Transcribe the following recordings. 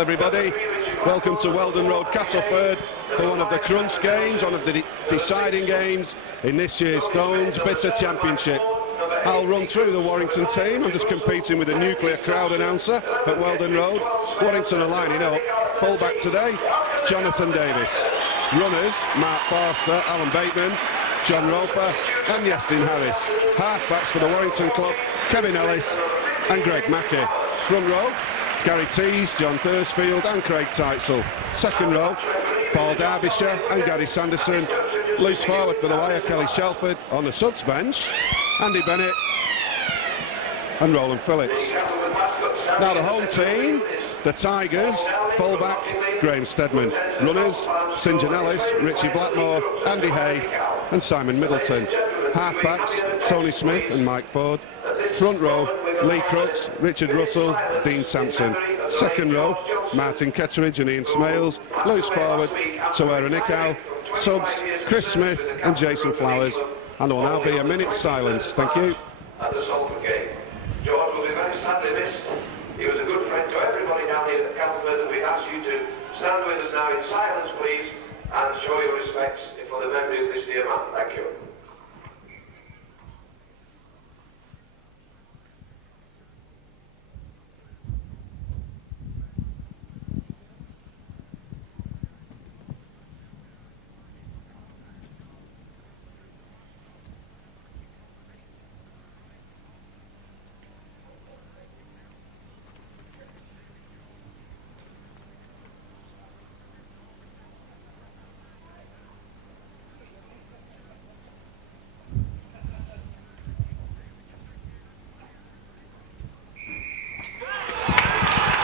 Hello everybody, welcome to Weldon Road, Castleford for one of the crunch games, one of the deciding games in this year's Stones Bitter Championship. I'll run through the Warrington team. I'm just competing with a nuclear crowd announcer at Weldon Road. Warrington are lining up. Full-back today, Jonathan Davis. Runners, Mark Forster, Alan Bateman, John Roper and Yestin Harris. Half-backs for the Warrington club, Kevin Ellis and Greg Mackey. Front row, Gary Tees, John Thursfield and Craig Teitzel. Second row, Paul Derbyshire and Gary Sanderson. Loose forward for the Wire, Kelly Shelford. On the subs bench, Andy Bennett and Roland Phillips. Now the home team, the Tigers, full-back, Graham Steadman. Runners, St John Ellis, Richie Blackmore, Andy Hay and Simon Middleton. Half-backs, Tony Smith and Mike Ford. Front row, Lee Crooks, Richard Russell, Dean Sampson. Second row, Martin Ketteridge and Ian Smales. Loose forward, Tawera Nickow. Subs, Chris Smith and Jason Flowers. And there will now be a minute's silence. Thank you. At the Salford game. George will be very sadly missed. He was a good friend to everybody down here at Castleford, and we ask you to stand with us now in silence, please, and show your respects for the memory of this dear man. Thank you.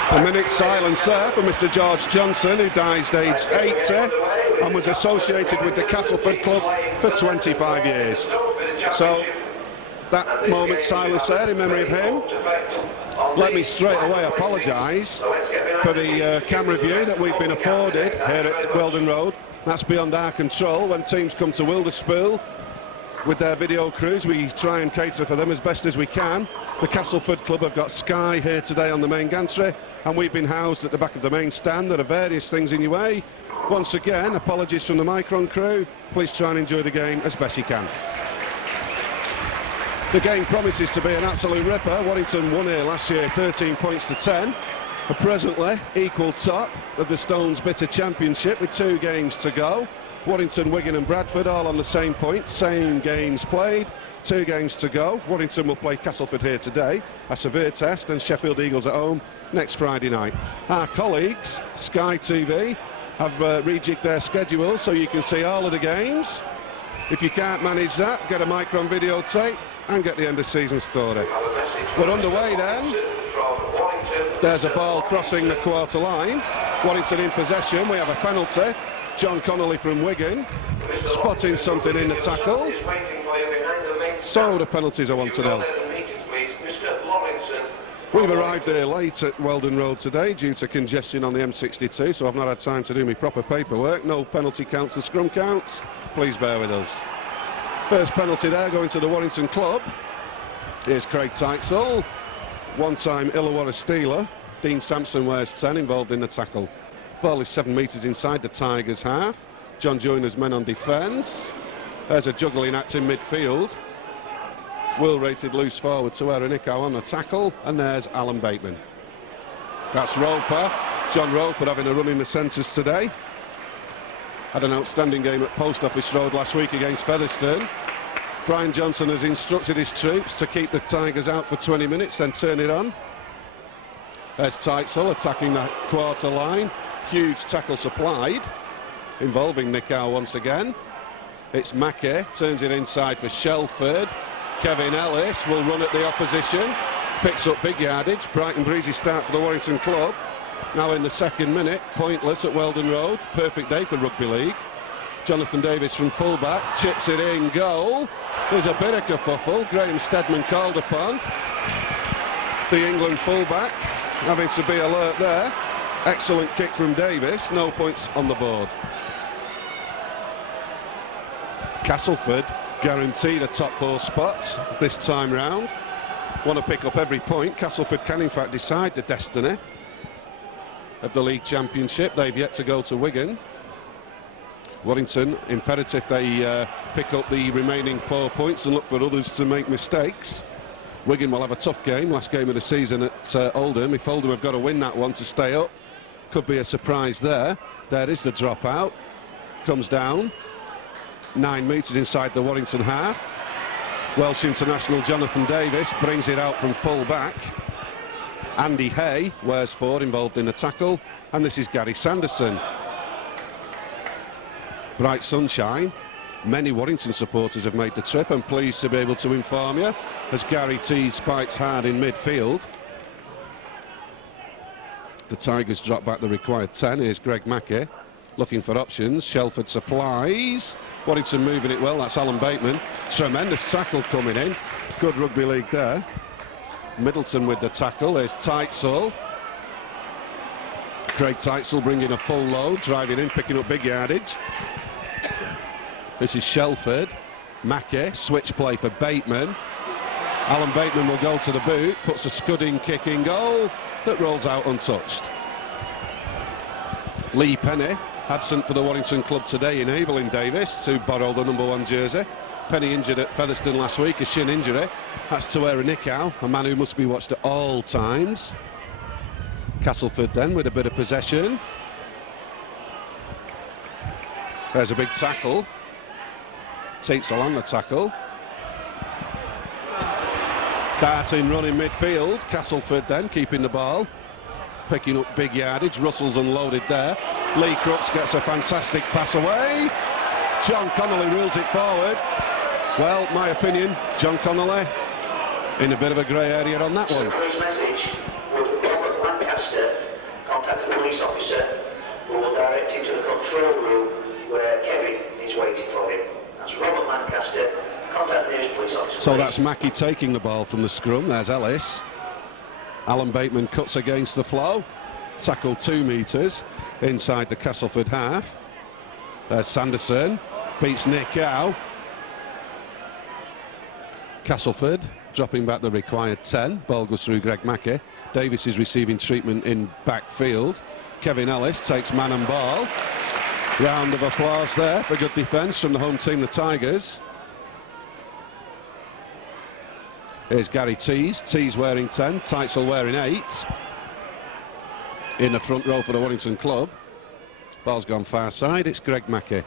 A minute's silence there for Mr. George Johnson, who died aged 80 and was associated with the Castleford club for 25 years. So that moment's silence there in memory of him. Let me straight away apologise for the camera view that we've been afforded here at Weldon Road. That's beyond our control. When teams come to Wilderspool with their video crews, we try and cater for them as best as we can. The Castleford club have got Sky here today on the main gantry, and we've been housed at the back of the main stand. There are various things in your way. Once again, apologies from the Micron crew. Please try and enjoy the game as best you can. The game promises to be an absolute ripper. Warrington won here last year 13 points to 10. Are presently equal top of the Stones Bitter Championship with 2 games to go. Warrington, Wigan and Bradford all on the same point, same games played, 2 games to go. Warrington will play Castleford here today, a severe test, and Sheffield Eagles at home next Friday night. Our colleagues, Sky TV, have rejigged their schedules so you can see all of the games. If you can't manage that, get a Micron videotape and get the end of season story. We're underway then. There's a ball crossing the quarter line. Warrington in possession, we have a penalty. John Connolly from Wigan spotting something in the tackle. So the penalties are 1-0. We've arrived here late at Weldon Road today due to congestion on the M62, so I've not had time to do my proper paperwork. No penalty counts and scrum counts. Please bear with us. First penalty there going to the Warrington club. Here's Craig Teitzel, one-time Illawarra Steeler. Dean Sampson wears 10, involved in the tackle. Ball is 7 metres inside the Tigers' half. John Joyner's men on defence. There's a juggling act in midfield. Will-rated loose forward Tawera Nickow on the tackle, and there's Alan Bateman. That's Roper. John Roper having a run in the centres today. Had an outstanding game at Post Office Road last week against Featherstone. Brian Johnson has instructed his troops to keep the Tigers out for 20 minutes, then turn it on. There's Teitzel attacking that quarter line. Huge tackle supplied, involving Nickow once again. It's Mackey, turns it inside for Shelford. Kevin Ellis will run at the opposition, picks up big yardage. Bright and breezy start for the Warrington club. Now in the 2nd minute, pointless at Weldon Road. Perfect day for rugby league. Jonathan Davis from fullback, chips it in, goal. There's a bit of kerfuffle. Graham Steadman called upon. The England fullback having to be alert there. Excellent kick from Davis, no points on the board. Castleford guaranteed a top 4 spot this time round. Want to pick up every point. Castleford can in fact decide the destiny of the League Championship. They've yet to go to Wigan. Warrington, imperative they pick up the remaining 4 points and look for others to make mistakes. Wigan will have a tough game, last game of the season at Oldham. If Oldham have got to win that one to stay up, could be a surprise there. There is the dropout. Comes down 9 metres inside the Warrington half. Welsh international Jonathan Davis brings it out from full back. Andy Hay wears 4, involved in a tackle, and this is Gary Sanderson. Bright sunshine. Many Warrington supporters have made the trip. I'm pleased to be able to inform you as Gary Tees fights hard in midfield. The Tigers drop back the required 10. Here's Greg Mackey looking for options. Shelford supplies. Warrington moving it well. That's Alan Bateman. Tremendous tackle coming in. Good rugby league there. Middleton with the tackle. There's Teitzel. Craig Teitzel bringing a full load, driving in, picking up big yardage. This is Shelford. Mackey, switch play for Bateman. Alan Bateman will go to the boot, puts a scudding kick in goal that rolls out untouched. Lee Penny, absent for the Warrington club today, enabling Davis to borrow the #1 jersey. Penny injured at Featherstone last week, a shin injury. That's to wear a Nicow, a man who must be watched at all times. Castleford then with a bit of possession. There's a big tackle. Takes along the tackle. Darting run in midfield. Castleford then keeping the ball. Picking up big yardage. Russell's unloaded there. Lee Crooks gets a fantastic pass away. John Connolly wheels it forward. Well, my opinion, John Connolly in a bit of a grey area on that one. His message would Robert Lancaster contact a police officer who will direct him to the control room where Kevin is waiting for him. That's Robert Lancaster. Contact the nearest police officer. So that's Mackey taking the ball from the scrum. There's Ellis. Alan Bateman cuts against the flow. Tackle 2 metres inside the Castleford half. There's Sanderson. Beats Nick Gow. Castleford dropping back the required 10. Ball goes through Greg Mackey. Davis is receiving treatment in backfield. Kevin Ellis takes man and ball. Round of applause there for good defence from the home team, the Tigers. Here's Gary Tees. Tees wearing 10, Teitzel wearing 8. In the front row for the Warrington club. Ball's gone far side, it's Greg Mackey.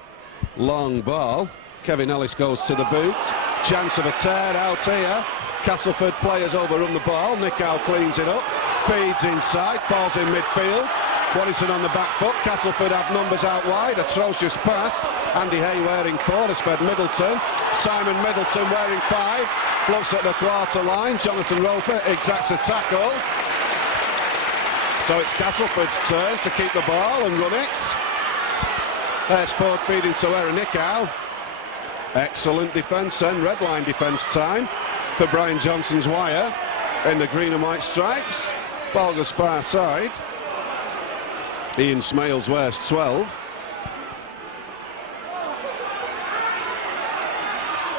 Long ball. Kevin Ellis goes to the boot. Chance of a tear out here. Castleford players overrun the ball. Nicow cleans it up. Feeds inside. Ball's in midfield. Warrington on the back foot. Castleford have numbers out wide. Atrocious pass. Andy Hay wearing 4 has fed Middleton. Simon Middleton wearing 5. Looks at the quarter line. Jonathan Roper exacts a tackle. So it's Castleford's turn to keep the ball and run it. There's Ford feeding to Aaron Nicow. Excellent defence and red line defence time for Brian Johnson's wire in the green and white stripes. Ball goes far side. Ian Smales wears 12.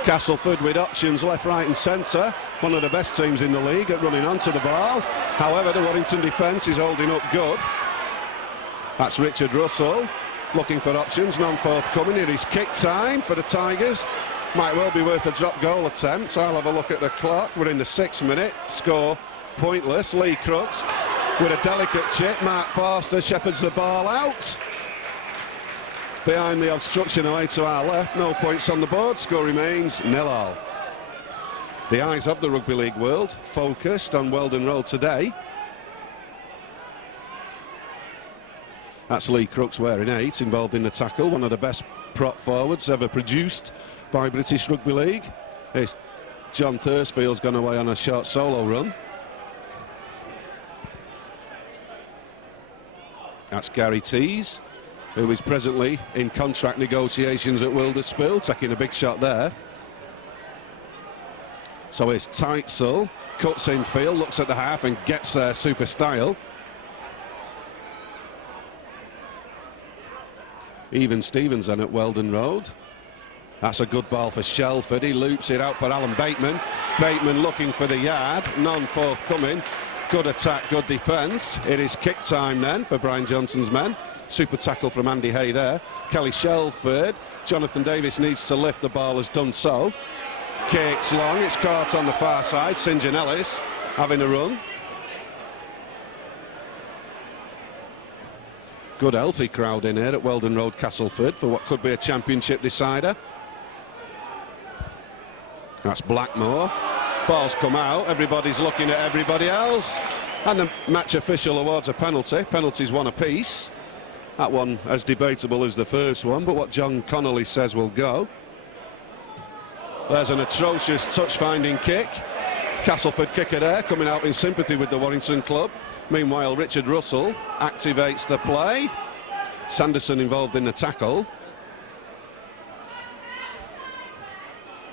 Castleford with options left, right and centre. One of the best teams in the league at running onto the ball. However, the Warrington defence is holding up good. That's Richard Russell looking for options, none forthcoming. It is kick time for the Tigers. Might well be worth a drop goal attempt. I'll have a look at the clock. We're in the 6th minute. Score pointless. Lee Crooks with a delicate chip. Mark Forster shepherds the ball out. Behind the obstruction away to our left. No points on the board. Score remains 0-0. The eyes of the rugby league world focused on Weldon Road today. That's Lee Crooks wearing 8, involved in the tackle. One of the best prop forwards ever produced by British Rugby League. It's John Thursfield's gone away on a short solo run. That's Gary Tees, who is presently in contract negotiations at Wilderspool, taking a big shot there. So it's Teitzel, cuts in field, looks at the half and gets there super style. Even Stevens then at Weldon Road. That's a good ball for Shelford. He loops it out for Alan Bateman. Bateman looking for the yard, none forthcoming. Good attack, good defence. It is kick time then for Brian Johnson's men. Super tackle from Andy Hay there. Kelly Shelford. Jonathan Davis needs to lift. The ball has done so. Kicks long. It's caught on the far side. St John Ellis having a run. Good healthy crowd in here at Weldon Road, Castleford for what could be a championship decider. That's Blackmore. Ball's come out. Everybody's looking at everybody else. And the match official awards a penalty. Penalties one apiece. That one as debatable as the first one, but what John Connolly says will go. There's an atrocious touch-finding kick. Castleford kicker there, coming out in sympathy with the Warrington club. Meanwhile, Richard Russell activates the play. Sanderson involved in the tackle.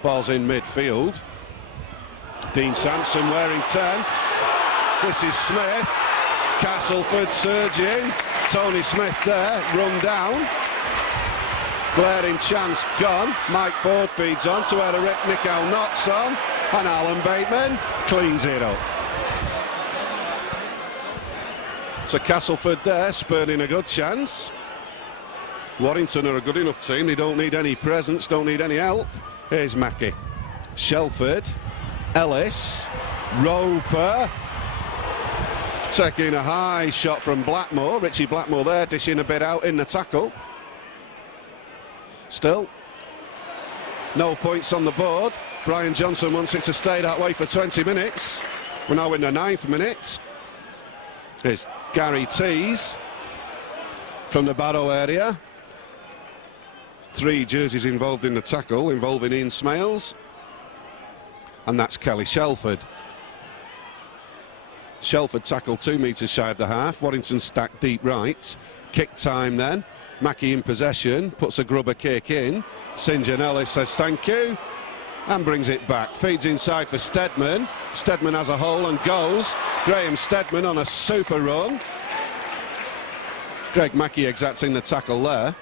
Ball's in midfield. Dean Sampson wearing 10. This is Smith. Castleford surging. Tony Smith there, run down. Glaring chance gone. Mike Ford feeds on to where Rick Nickow knocks on. And Alan Bateman cleans it up. So Castleford there, spurning a good chance. Warrington are a good enough team. They don't need any presence, don't need any help. Here's Mackey. Shelford. Ellis. Roper. Taking a high shot from Blackmore. Richie Blackmore there, dishing a bit out in the tackle. Still, no points on the board. Brian Johnson wants it to stay that way for 20 minutes. We're now in the 9th minute. Here's Gary Tees from the Barrow area. 3 jerseys involved in the tackle, involving Ian Smales. And that's Kelly Shelford. Shelford tackled 2 metres shy of the half. Warrington stacked deep right. Kick time then. Mackey in possession, puts a grubber kick in. St John Ellis says thank you and brings it back. Feeds inside for Steadman. Steadman has a hole and goes. Graham Steadman on a super run. Greg Mackey exacting the tackle there.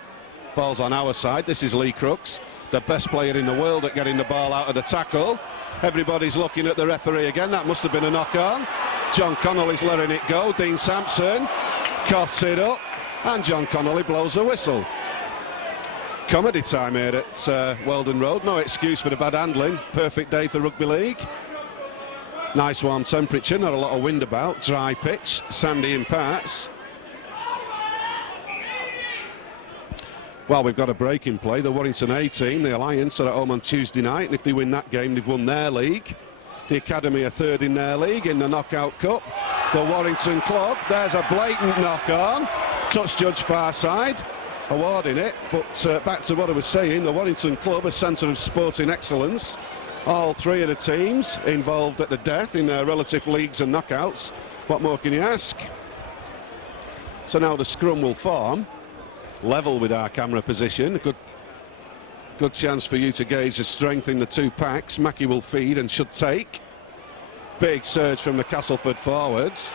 Ball's on our side. This is Lee Crooks, the best player in the world at getting the ball out of the tackle. Everybody's looking at the referee again. That must have been a knock-on. John Connolly's letting it go. Dean Sampson coughs it up, and John Connolly blows a whistle. Comedy time here at Weldon Road. No excuse for the bad handling. Perfect day for rugby league. Nice warm temperature, not a lot of wind about. Dry pitch, sandy in parts. Well, we've got a break in play. The Warrington A team, the Alliance, are at home on Tuesday night, and if they win that game, they've won their league. The Academy are 3rd in their league in the Knockout Cup. The Warrington club, there's a blatant knock-on. Touch judge far side, awarding it. But back to what I was saying, the Warrington club, a centre of sporting excellence. All 3 of the teams involved at the death in their relative leagues and knockouts. What more can you ask? So now the scrum will form. Level with our camera position. A good chance for you to gauge the strength in the 2 packs. Mackey will feed and should take. Big surge from the Castleford forwards.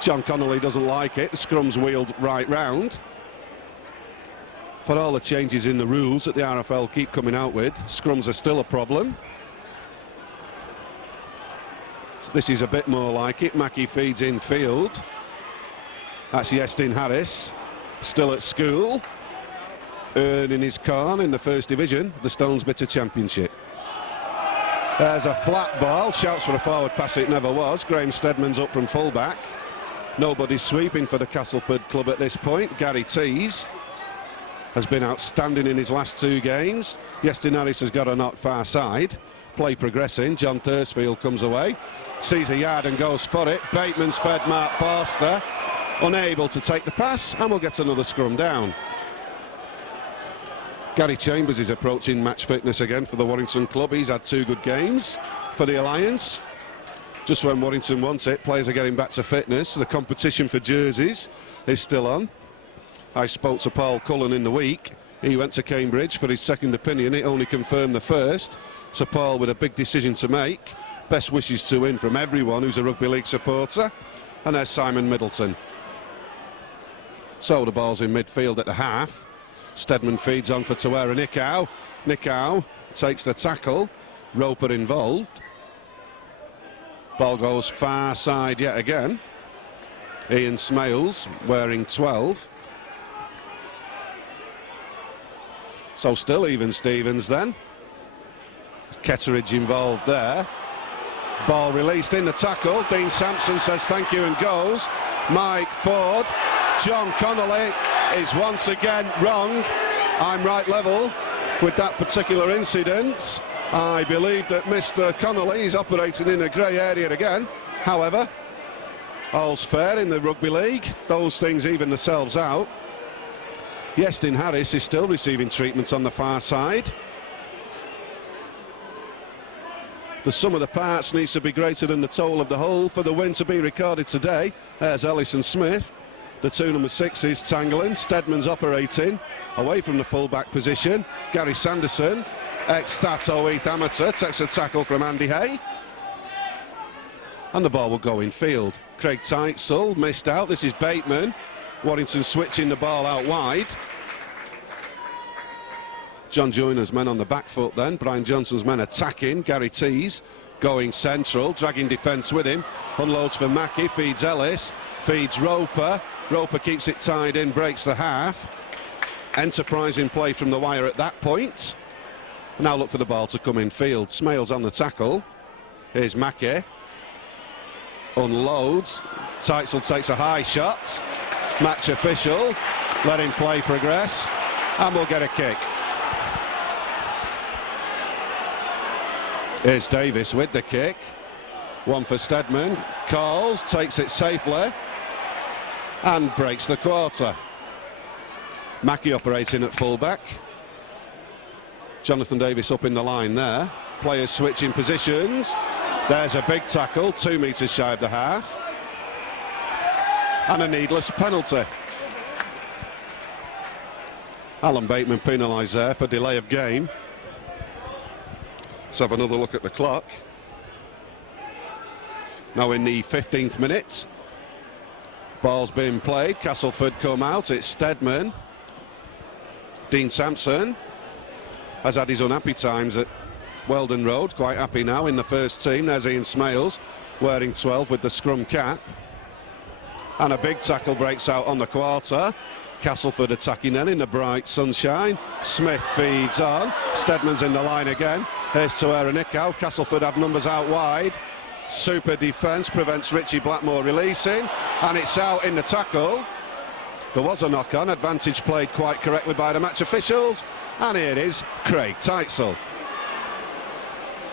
John Connolly doesn't like it. The scrum's wheeled right round. For all the changes in the rules that the RFL keep coming out with, scrums are still a problem. So this is a bit more like it. Mackey feeds in field. That's Yestin Harris, still at school, earning his corn in the 1st division, the Stones Bitter Championship. There's a flat ball, shouts for a forward pass, it never was. Graham Steadman's up from full-back. Nobody's sweeping for the Castleford club at this point. Gary Tees has been outstanding in his last 2 games. Yestin Harris has got a knock far side. Play progressing, John Thursfield comes away, sees a yard and goes for it. Bateman's fed Mark Forster, unable to take the pass, and we'll get another scrum down. Gary Chambers is approaching match fitness again for the Warrington club. He's had 2 good games for the Alliance. Just when Warrington wants it, players are getting back to fitness. The competition for jerseys is still on. I spoke to Paul Cullen in the week. He went to Cambridge for his second opinion. It only confirmed the first. So Paul with a big decision to make. Best wishes to him from everyone who's a rugby league supporter. And there's Simon Middleton. So the ball's in midfield at the half. Steadman feeds on for Tawera Nickow. Nickow takes the tackle. Roper involved. Ball goes far side yet again. Ian Smales wearing 12. So still even Stevens then. Ketteridge involved there. Ball released in the tackle. Dean Sampson says thank you and goes. Mike Ford. John Connolly is once again wrong. I'm right level with that particular incident. I believe that Mr. Connolly is operating in a grey area again. However, all's fair in the rugby league. Those things even themselves out. Yestin Harris is still receiving treatment on the far side. The sum of the parts needs to be greater than the total of the whole for the win to be recorded today. There's Ellison Smith. The two number 6s tangling. Steadman's operating away from the full-back position. Gary Sanderson, ex-Thato Heath amateur, takes a tackle from Andy Hay. And the ball will go in field. Craig Teitzel missed out. This is Bateman. Warrington switching the ball out wide. John Joyner's men on the back foot then. Brian Johnson's men attacking. Gary Tees going central, dragging defence with him. Unloads for Mackey, feeds Ellis, feeds Roper. Roper keeps it tied in, breaks the half. Enterprising play from the wire at that point. Now look for the ball to come in field. Smales on the tackle. Here's Mackey. Unloads. Teitzel takes a high shot. Match official. Letting play progress. And we'll get a kick. Here's Davis with the kick. One for Steadman. Calls, takes it safely. And breaks the quarter. Mackey operating at fullback. Jonathan Davis up in the line there. Players switching positions. There's a big tackle, 2 metres shy of the half. And a needless penalty. Alan Bateman penalised there for delay of game. Let's have another look at the clock. Now in the 15th minute. Ball's being played. Castleford come out. It's Steadman. Dean Sampson has had his unhappy times at Weldon Road. Quite happy now in the first team. There's Ian Smales wearing 12 with the scrum cap. And a big tackle breaks out on the quarter. Castleford attacking then in the bright sunshine. Smith feeds on. Steadman's in the line again. Here's Tuera Nicow. Castleford have numbers out wide. Super defence prevents Richie Blackmore releasing. And it's out in the tackle. There was a knock-on. Advantage played quite correctly by the match officials. And here is Craig Teitzel.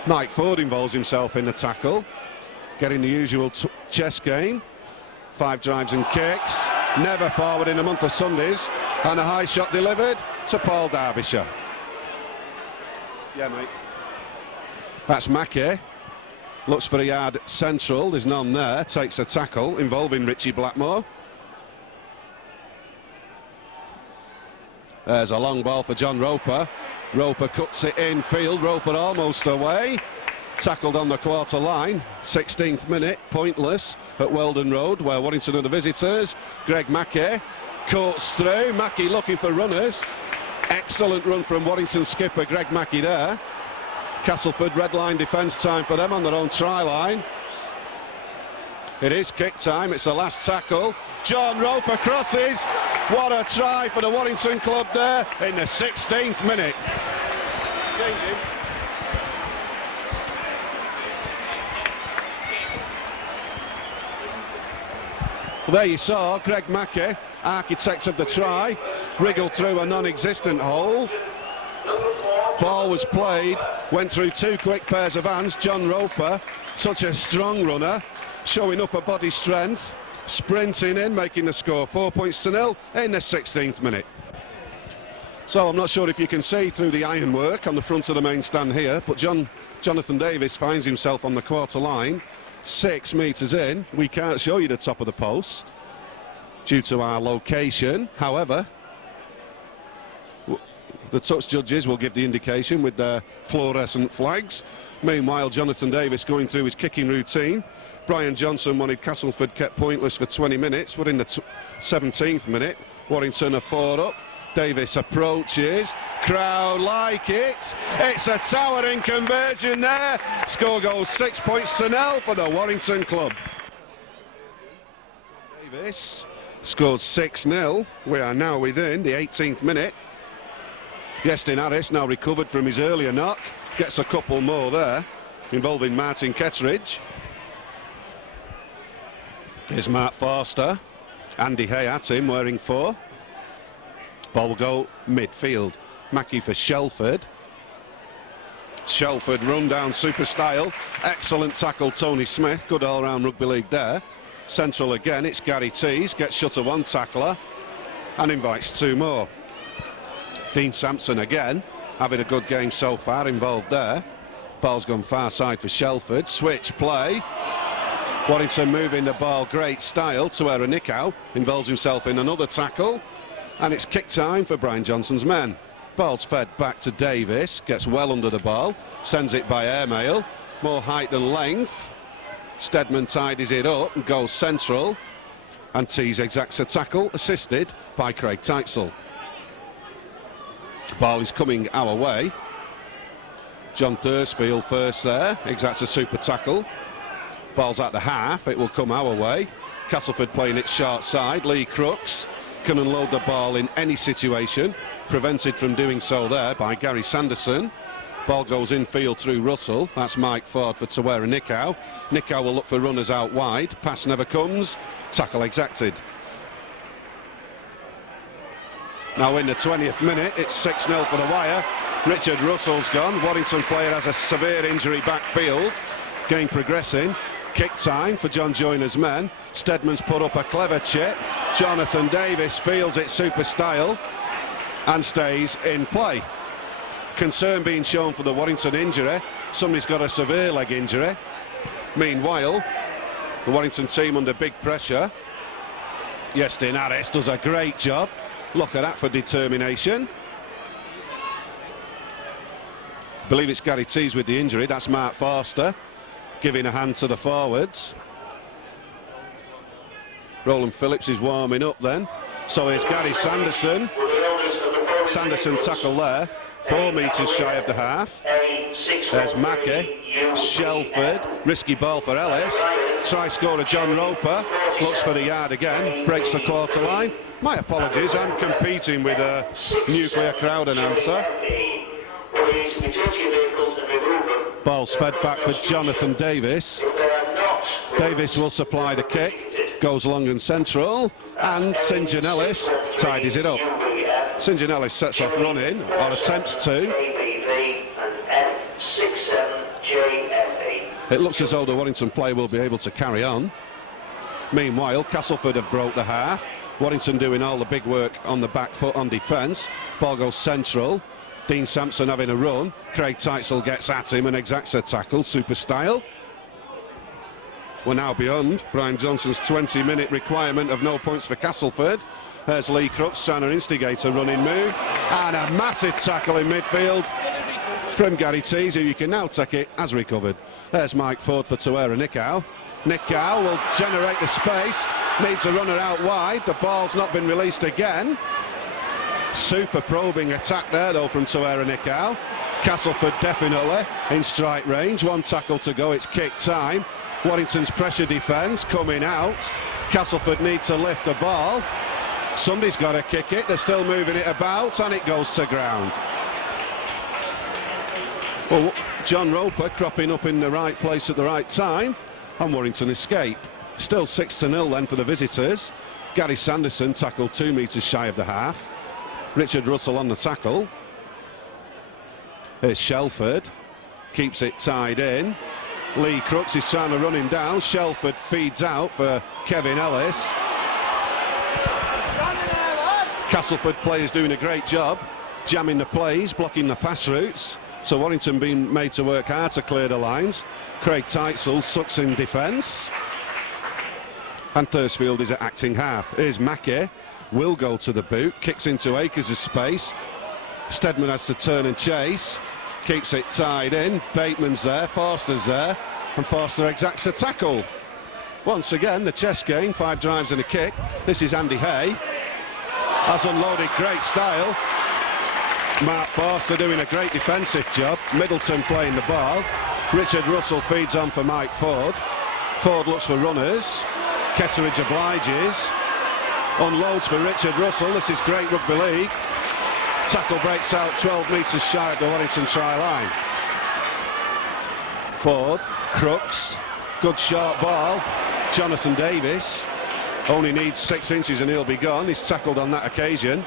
Mike Ford involves himself in the tackle. Getting the usual chess game. 5 drives and kicks. Never forward in a month of Sundays. And a high shot delivered to Paul Derbyshire. Yeah, mate. That's Mackey. Looks for a yard central. There's none there. Takes a tackle involving Richie Blackmore. There's a long ball for John Roper. Roper cuts it in field. Roper almost away. Tackled on the quarter line. 16th minute, pointless at Weldon Road, where Warrington are the visitors. Greg Mackey cuts through. Mackey looking for runners. Excellent run from Warrington skipper Greg Mackey there. Castleford red line defence time for them on their own try line. It is kick time. It's the last tackle. John Roper crosses. What a try for the Warrington club there in the 16th minute. Changing. Well, there you saw Greg Mackey, architect of the try, wriggled through a non-existent hole. Ball was played, went through 2 quick pairs of hands. John Roper, such a strong runner, showing upper body strength, sprinting in, making the score 4-0 in the 16th minute. So I'm not sure if you can see through the ironwork on the front of the main stand here, but Jonathan Davis finds himself on the quarter line, 6 metres in. We can't show you the top of the posts due to our location. However, the touch judges will give the indication with their fluorescent flags. Meanwhile, Jonathan Davis going through his kicking routine. Brian Johnson wanted Castleford kept pointless for 20 minutes, but in the 17th minute, Warrington are 4 up. Davis approaches, crowd like it. It's a towering conversion there. Score goes 6 points to 0 for the Warrington club. Davis scores 6-0. We are now within the 18th minute. Iestyn Harris, now recovered from his earlier knock, gets a couple more there, involving Martin Kettridge. Here's Mark Forster. Andy Hay at him, wearing 4. Ball will go midfield. Mackie for Shelford. Shelford run down super style. Excellent tackle, Tony Smith. Good all-round rugby league there. Central again, it's Gary Tees. Gets shut of one tackler and invites 2 more. Dean Sampson again, having a good game so far, involved there. Ball's gone far side for Shelford. Switch play. Warrington moving the ball, great style. Tuera Nikau involves himself in another tackle. And it's kick time for Brian Johnson's men. Ball's fed back to Davis, gets well under the ball, sends it by airmail. More height than length. Steadman tidies it up and goes central. And Tees exacts a tackle, assisted by Craig Teitzel. Ball is coming our way. John Thursfield first there, exacts a super tackle. Ball's at the half, it will come our way. Castleford playing it short side. Lee Crooks can unload the ball in any situation, prevented from doing so there by Gary Sanderson. Ball goes infield through Russell. That's Mike Ford for Tuera Nikau. Nikau will look for runners out wide. Pass never comes. Tackle exacted. Now in the 20th minute, it's 6-0 for the Wire. Richard Russell's gone. Warrington player has a severe injury backfield. Game progressing. Kick time for John Joyner's men. Steadman's put up a clever chip. Jonathan Davis feels it super style and stays in play. Concern being shown for the Warrington injury. Somebody's got a severe leg injury. Meanwhile, the Warrington team under big pressure. Iestyn Harris does a great job. Look at that for determination. I believe it's Gary Tees with the injury. That's Mark Forster giving a hand to the forwards. Roland Phillips is warming up then. So here's Gary Sanderson. Sanderson tackle there. 4 metres shy of the half. There's Mackey. Shelford. Risky ball for Ellis. Try scorer John Roper. Looks for the yard again. Breaks the quarter line. My apologies, I'm competing with a nuclear crowd announcer. Ball's fed back for Jonathan Davis. Davis will supply the kick. Goes long and central. And St John Ellis tidies it up. St John Ellis sets off running, or attempts to. It looks as though the Warrington player will be able to carry on. Meanwhile, Castleford have broke the half. Warrington doing all the big work on the back foot on defence. Ball goes central. Dean Sampson having a run. Craig Teitzel gets at him and exacts a tackle, super style. We're now beyond Brian Johnson's 20-minute requirement of no points for Castleford. There's Lee Crooks trying to instigate a running move. And a massive tackle in midfield from Gary Tees, who you can now take it as recovered. There's Mike Ford for Tuera Nikau. Nikau will generate the space. Needs a runner out wide. The ball's not been released again. Super probing attack there though from Tuera Nikau. Castleford definitely in strike range. 1 tackle to go, it's kick time. Warrington's pressure defence coming out. Castleford need to lift the ball. Somebody's got to kick it. They're still moving it about and it goes to ground. Well, John Roper cropping up in the right place at the right time, and Warrington escape. Still 6-0 then for the visitors. Gary Sanderson tackled 2 metres shy of the half. Richard Russell on the tackle. Here's Shelford. Keeps it tied in. Lee Crooks is trying to run him down. Shelford feeds out for Kevin Ellis. Castleford players doing a great job, jamming the plays, blocking the pass routes. So Warrington being made to work hard to clear the lines. Craig Teitzel sucks in defence. And Thursfield is at acting half. Here's Mackey. Will go to the boot. Kicks into Akers' space. Steadman has to turn and chase. Keeps it tied in. Bateman's there. Forster's there. And Forster exacts a tackle. Once again, the chess game. 5 drives and a kick. This is Andy Hay. has unloaded great style. Mark Forster doing a great defensive job. Middleton playing the ball. Richard Russell feeds on for Mike Ford. Ford looks for runners. Ketteridge obliges. Unloads for Richard Russell. This is great rugby league. Tackle breaks out 12 metres shy of the Warrington try line. Ford, Crooks, good short ball. Jonathan Davis only needs 6 inches and he'll be gone. He's tackled on that occasion.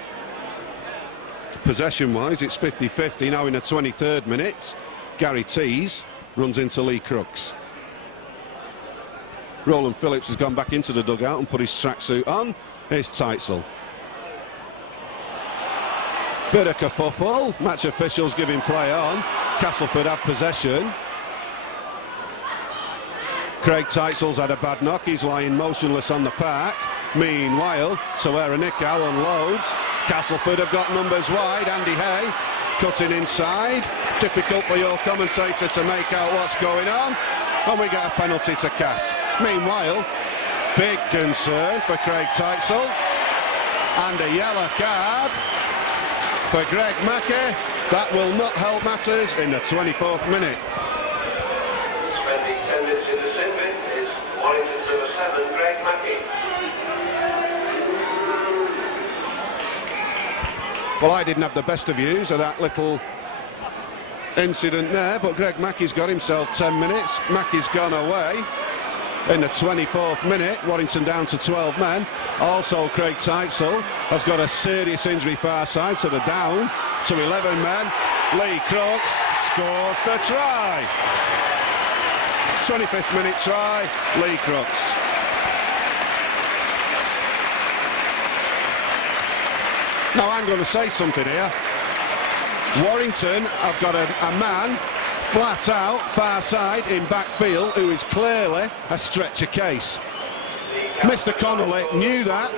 Possession-wise, it's 50-50 now in the 23rd minute. Gary Tees runs into Lee Crooks. Roland Phillips has gone back into the dugout and put his tracksuit on. Here's Teitzel. Bit of kerfuffle. Match officials giving play on. Castleford have possession. Craig Teitzel's had a bad knock. He's lying motionless on the park. Meanwhile, Tawera Nicow unloads. Castleford have got numbers wide. Andy Hay cutting inside. Difficult for your commentator to make out what's going on. And we get a penalty to Cass. Meanwhile, big concern for Craig Teitzel. And a yellow card for Greg Mackey. That will not help matters in the 24th minute. Spending 10 minutes in the sin bin is Warrington's number 7, Greg Mackey. Well, I didn't have the best of views of that little incident there, but Greg Mackey's got himself 10 minutes. Mackey's gone away in the 24th minute. Warrington down to 12 men. Also, Craig Teitzel has got a serious injury far side, so they're down to 11 men. Lee Crooks scores the try. 25th minute try, Lee Crooks. Now I'm going to say something here. Warrington have got a man flat out far side in backfield who is clearly a stretcher case. Mr. Connolly knew that,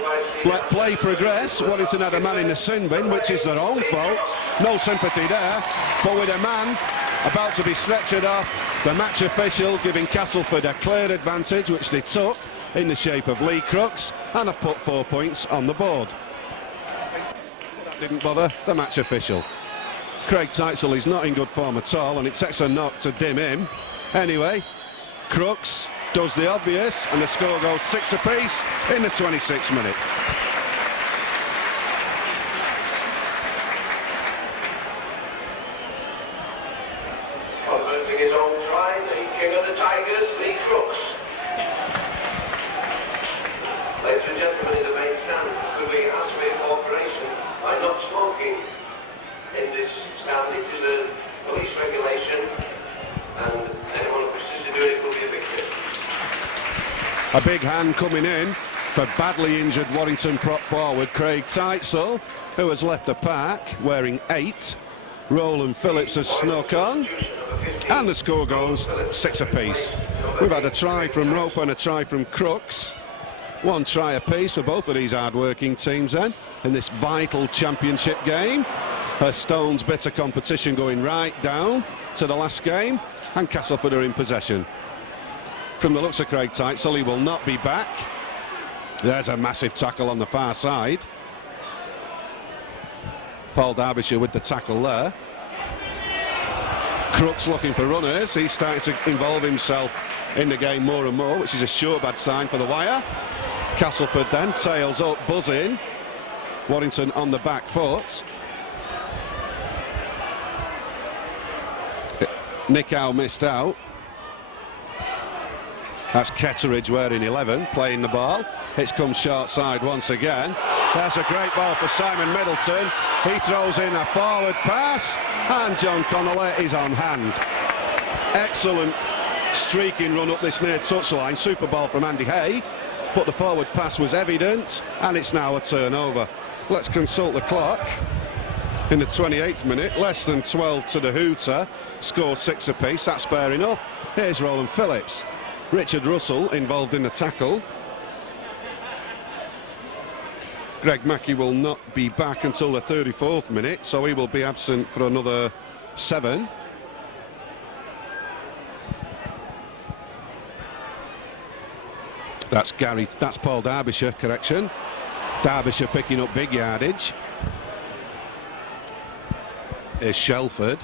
let play progress. Warrington had a man in the sin bin, which is their own fault. No sympathy there, but with a man about to be stretchered off, the match official giving Castleford a clear advantage, which they took in the shape of Lee Crooks, and have put 4 points on the board. That didn't bother the match official. Craig Teitzel is not in good form at all, and it takes a knock to dim him. Anyway, Crooks does the obvious, and the score goes 6 apiece in the 26th minute. Converting his own try, the king of the Tigers, Lee Crooks. Ladies and gentlemen in the main stand, could we ask for your cooperation by not smoking in this stand? It is a police regulation, and anyone who persists in doing it will be evicted. A big hand coming in for badly injured Warrington prop forward Craig Teitzel, who has left the park wearing 8. Roland Phillips has snuck on, and the score goes 6 apiece. We've had a try from Roper and a try from Crooks. 1 try apiece for both of these hard-working teams then in this vital championship game. A Stones bitter competition going right down to the last game, and Castleford are in possession. From the looks of Craig Teitzel, he will not be back. There's a massive tackle on the far side. Paul Derbyshire with the tackle there. Crooks looking for runners. He's starting to involve himself in the game more and more, which is a sure bad sign for the Wire. Castleford then tails up, buzzing. Warrington on the back foot. Nicow missed out. That's Ketteridge wearing 11, playing the ball. It's come short side once again. There's a great ball for Simon Middleton. He throws in a forward pass, and John Connolly is on hand. Excellent streaking run up this near touchline. Super ball from Andy Hay, but the forward pass was evident, and it's now a turnover. Let's consult the clock. In the 28th minute, less than 12 to the hooter. Score 6 apiece, that's fair enough. Here's Roland Phillips. Richard Russell involved in the tackle. Greg Mackey will not be back until the 34th minute, so he will be absent for another 7. That's Paul Derbyshire, correction. Derbyshire picking up big yardage. Here's Shelford.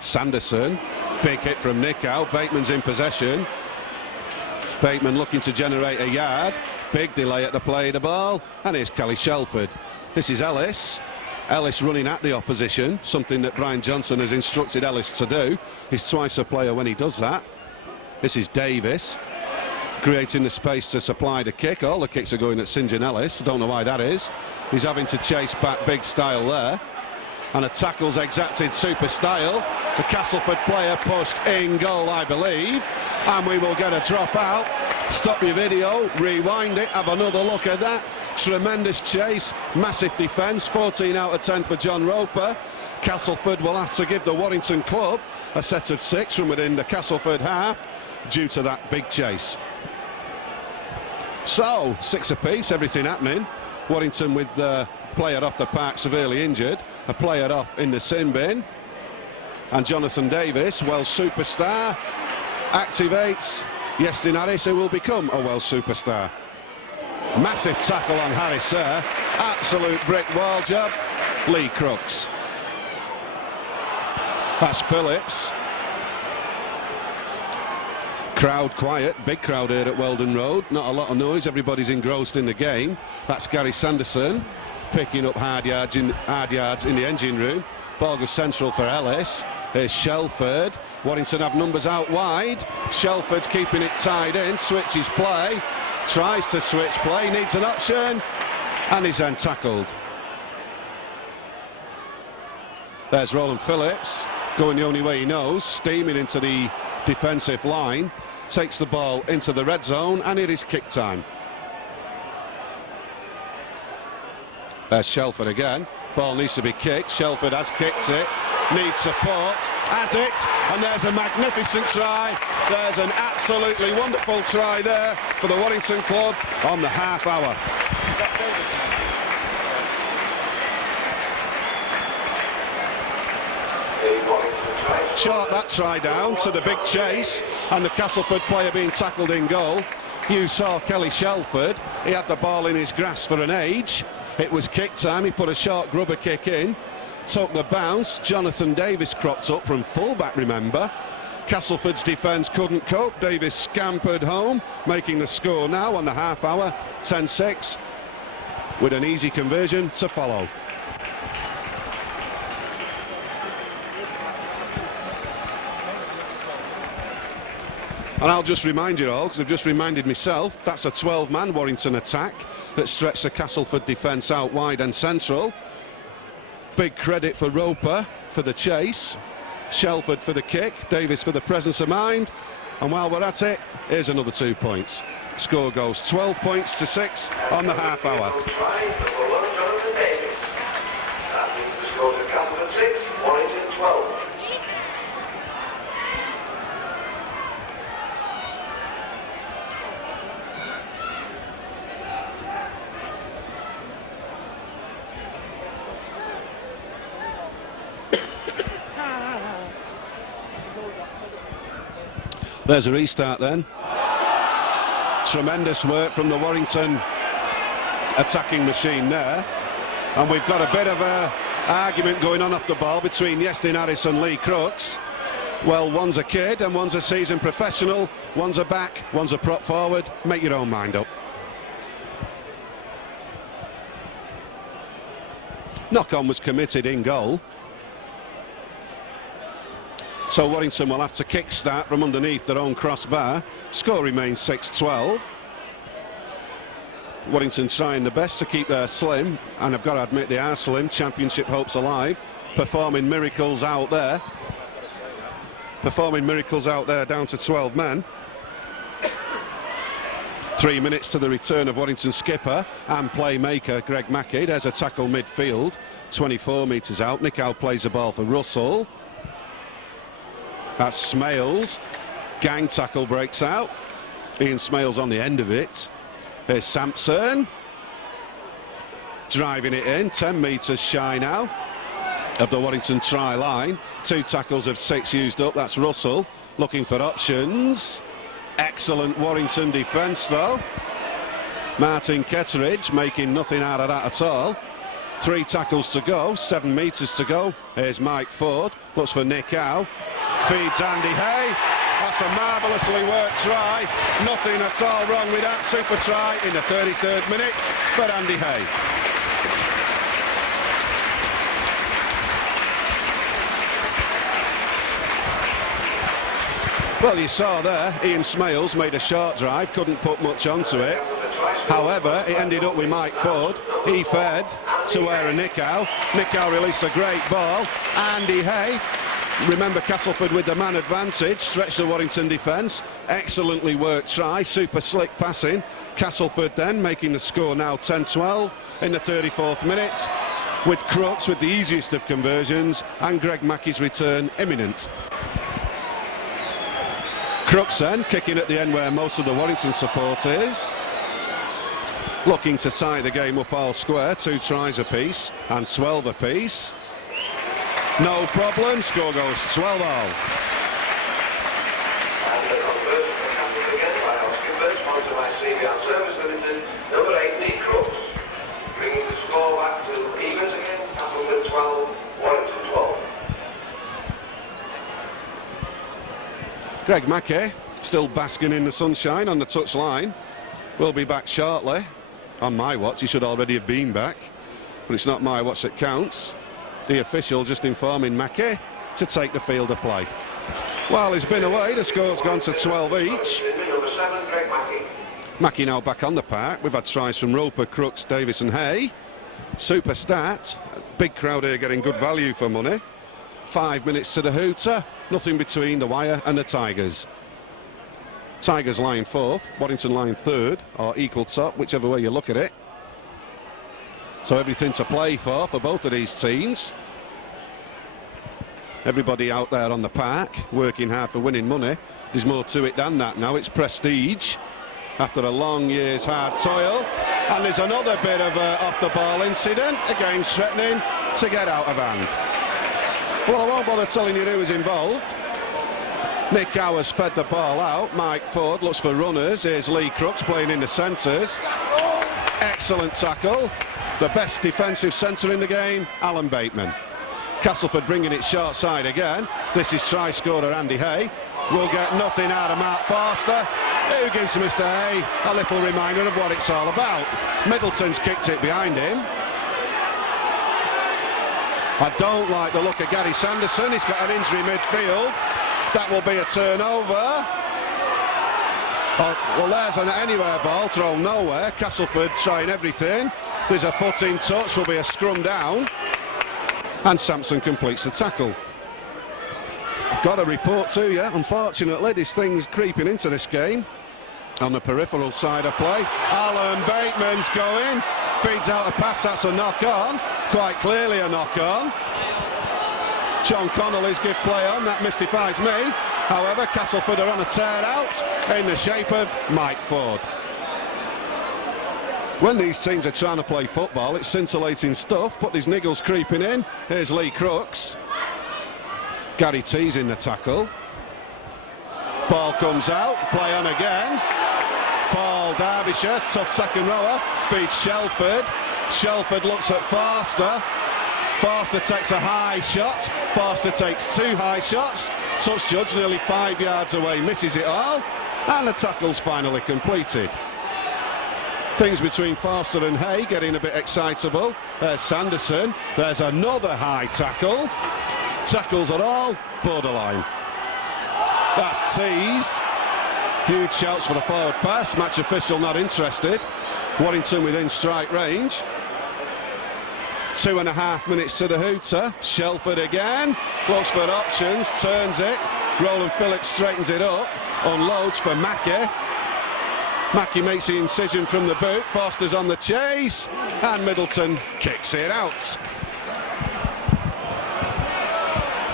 Sanderson. Big hit from Nichow. Bateman's in possession. Bateman looking to generate a yard. Big delay at the play of the ball. And here's Kelly Shelford. This is Ellis. Ellis running at the opposition, something that Brian Johnson has instructed Ellis to do. He's twice a player when he does that. This is Davis, creating the space to supply the kick. All the kicks are going at St John Ellis. Don't know why that is. He's having to chase back big style there. And a tackle's exacted super style. The Castleford player pushed in goal, I believe. And we will get a drop out. Stop your video, rewind it, have another look at that. Tremendous chase, massive defence, 14 out of 10 for John Roper. Castleford will have to give the Warrington club a set of 6 from within the Castleford half due to that big chase. So, 6 apiece, everything happening. Warrington with the player off the park severely injured, a player off in the sin bin. And Jonathan Davis, Welsh superstar, activates Iestyn Harris, who will become a Welsh superstar. Massive tackle on Harris there. Absolute brick wall job. Lee Crooks. That's Phillips. Crowd quiet. Big crowd here at Weldon Road. Not a lot of noise. Everybody's engrossed in the game. That's Gary Sanderson picking up hard yards in the engine room. Ball goes central for Ellis. Here's Shelford. Warrington have numbers out wide. Shelford's keeping it tied in. Switches play. Tries to switch play, needs an option, and he's then tackled. There's Roland Phillips, going the only way he knows, steaming into the defensive line, takes the ball into the red zone, and it is kick time. There's Shelford again. Ball needs to be kicked. Shelford has kicked it. Needs support. Has it. And there's a magnificent try. There's an absolutely wonderful try there for the Warrington club on the half hour. Short that try down to the big chase and the Castleford player being tackled in goal. You saw Kelly Shelford. He had the ball in his grasp for an age. It was kick time. He put a short grubber kick in, took the bounce. Jonathan Davis cropped up from fullback, remember. Castleford's defence couldn't cope. Davis scampered home, making the score now on the half hour, 10-6, with an easy conversion to follow. And I'll just remind you all, because I've just reminded myself, that's a 12-man Warrington attack that stretched the Castleford defence out wide and central. Big credit for Roper for the chase, Shelford for the kick, Davis for the presence of mind. And while we're at it, here's another 2 points. Score goes 12 points to 6 on the half hour. There's a restart then. Tremendous work from the Warrington attacking machine there. And we've got a bit of a argument going on off the ball between Iestyn Harris and Lee Crooks. Well, one's a kid and one's a seasoned professional. One's a back, one's a prop forward. Make your own mind up. Knock-on was committed in goal. So Warrington will have to kick-start from underneath their own crossbar. Score remains 6-12. Warrington trying the best to keep their slim, and I've got to admit they are slim. Championship hopes alive. Performing miracles out there. Performing miracles out there down to 12 men. 3 minutes to the return of Warrington skipper and playmaker Greg Mackey. There's a tackle midfield, 24 metres out. Nichow plays the ball for Russell. That's Smales. Gang tackle breaks out. Ian Smales on the end of it. Here's Sampson. Driving it in, 10 metres shy now of the Warrington try line. 2 tackles of 6 used up. That's Russell looking for options. Excellent Warrington defence though. Martin Ketteridge making nothing out of that at all. 3 tackles to go, 7 metres to go. Here's Mike Ford, looks for Nick Howe, feeds Andy Hay. That's a marvellously worked try. Nothing at all wrong with that. Super try in the 33rd minute for Andy Hay. Well, you saw there, Ian Smales made a short drive, couldn't put much onto it. However, it ended up with Mike Ford. He fed to where Nick Howe. Nick Howe released a great ball. Andy Hay, remember Castleford with the man advantage, stretched the Warrington defence. Excellently worked try, super slick passing. Castleford then making the score now 10-12 in the 34th minute, with Crooks with the easiest of conversions and Greg Mackey's return imminent. Crooks then kicking at the end where most of the Warrington support is. Looking to tie the game up all square, 2 tries apiece and 12 apiece. No problem, score goes 12 all. And the conversion for Castleford again by Oscar Birch, sponsored by CBR Service Limited, number 8, Nick Crooks, bringing the score back to evens again, Castleford 12, Warrington 12. Greg Mackey still basking in the sunshine on the touchline. Will be back shortly. On my watch, he should already have been back, but it's not my watch that counts. The official just informing Mackey to take the field of play. While he's been away, the score's gone to 12 each. Number 7, Greg Mackey. Mackey now back on the park. We've had tries from Roper, Crooks, Davis and Hay. Super start. Big crowd here getting good value for money. 5 minutes to the hooter. Nothing between the wire and the Tigers. Tigers lying 4th, Warrington lying 3rd, or equal top, whichever way you look at it. So everything to play for both of these teams. Everybody out there on the park, working hard for winning money. There's more to it than that now, it's prestige. After a long year's hard toil. And there's another bit of off the ball incident, a game threatening to get out of hand. Well, I won't bother telling you who was involved. Nick Howe has fed the ball out. Mike Ford looks for runners. Here's Lee Crooks playing in the centres. Excellent tackle. The best defensive centre in the game, Alan Bateman. Castleford bringing it short side again. This is try scorer Andy Hay. Will get nothing out of Mark Forster, who gives Mr. Hay a little reminder of what it's all about. Middleton's kicked it behind him. I don't like the look of Gary Sanderson. He's got an injury midfield. That will be a turnover. Well, there's an anywhere ball thrown nowhere. Castleford trying everything. There's a foot in touch, will be a scrum down. And Sampson completes the tackle. I've got a report to you. Unfortunately, this thing's creeping into this game. On the peripheral side of play, Alan Bateman's going. Feeds out a pass, that's a knock on. Quite clearly a knock on. John Connolly's give play on, that mystifies me. However, Castleford are on a tear out in the shape of Mike Ford. When these teams are trying to play football, it's scintillating stuff, but there's niggles creeping in. Here's Lee Crooks. Gary T's in the tackle. Ball comes out, play on again. Paul Derbyshire, tough second rower, feeds Shelford. Shelford looks at Forster. Forster takes a high shot. Forster takes 2 high shots. Touch judge nearly 5 yards away, misses it all. And the tackle's finally completed. Things between Forster and Hay getting a bit excitable. There's Sanderson. There's another high tackle. Tackles are all borderline. That's Tees. Huge shouts for the forward pass. Match official not interested. Warrington within strike range. 2.5 minutes to the hooter. Shelford again. Looks for options. Turns it. Roland Phillips straightens it up. Unloads for Mackey. Mackey makes the incision from the boot. Foster's on the chase. And Middleton kicks it out.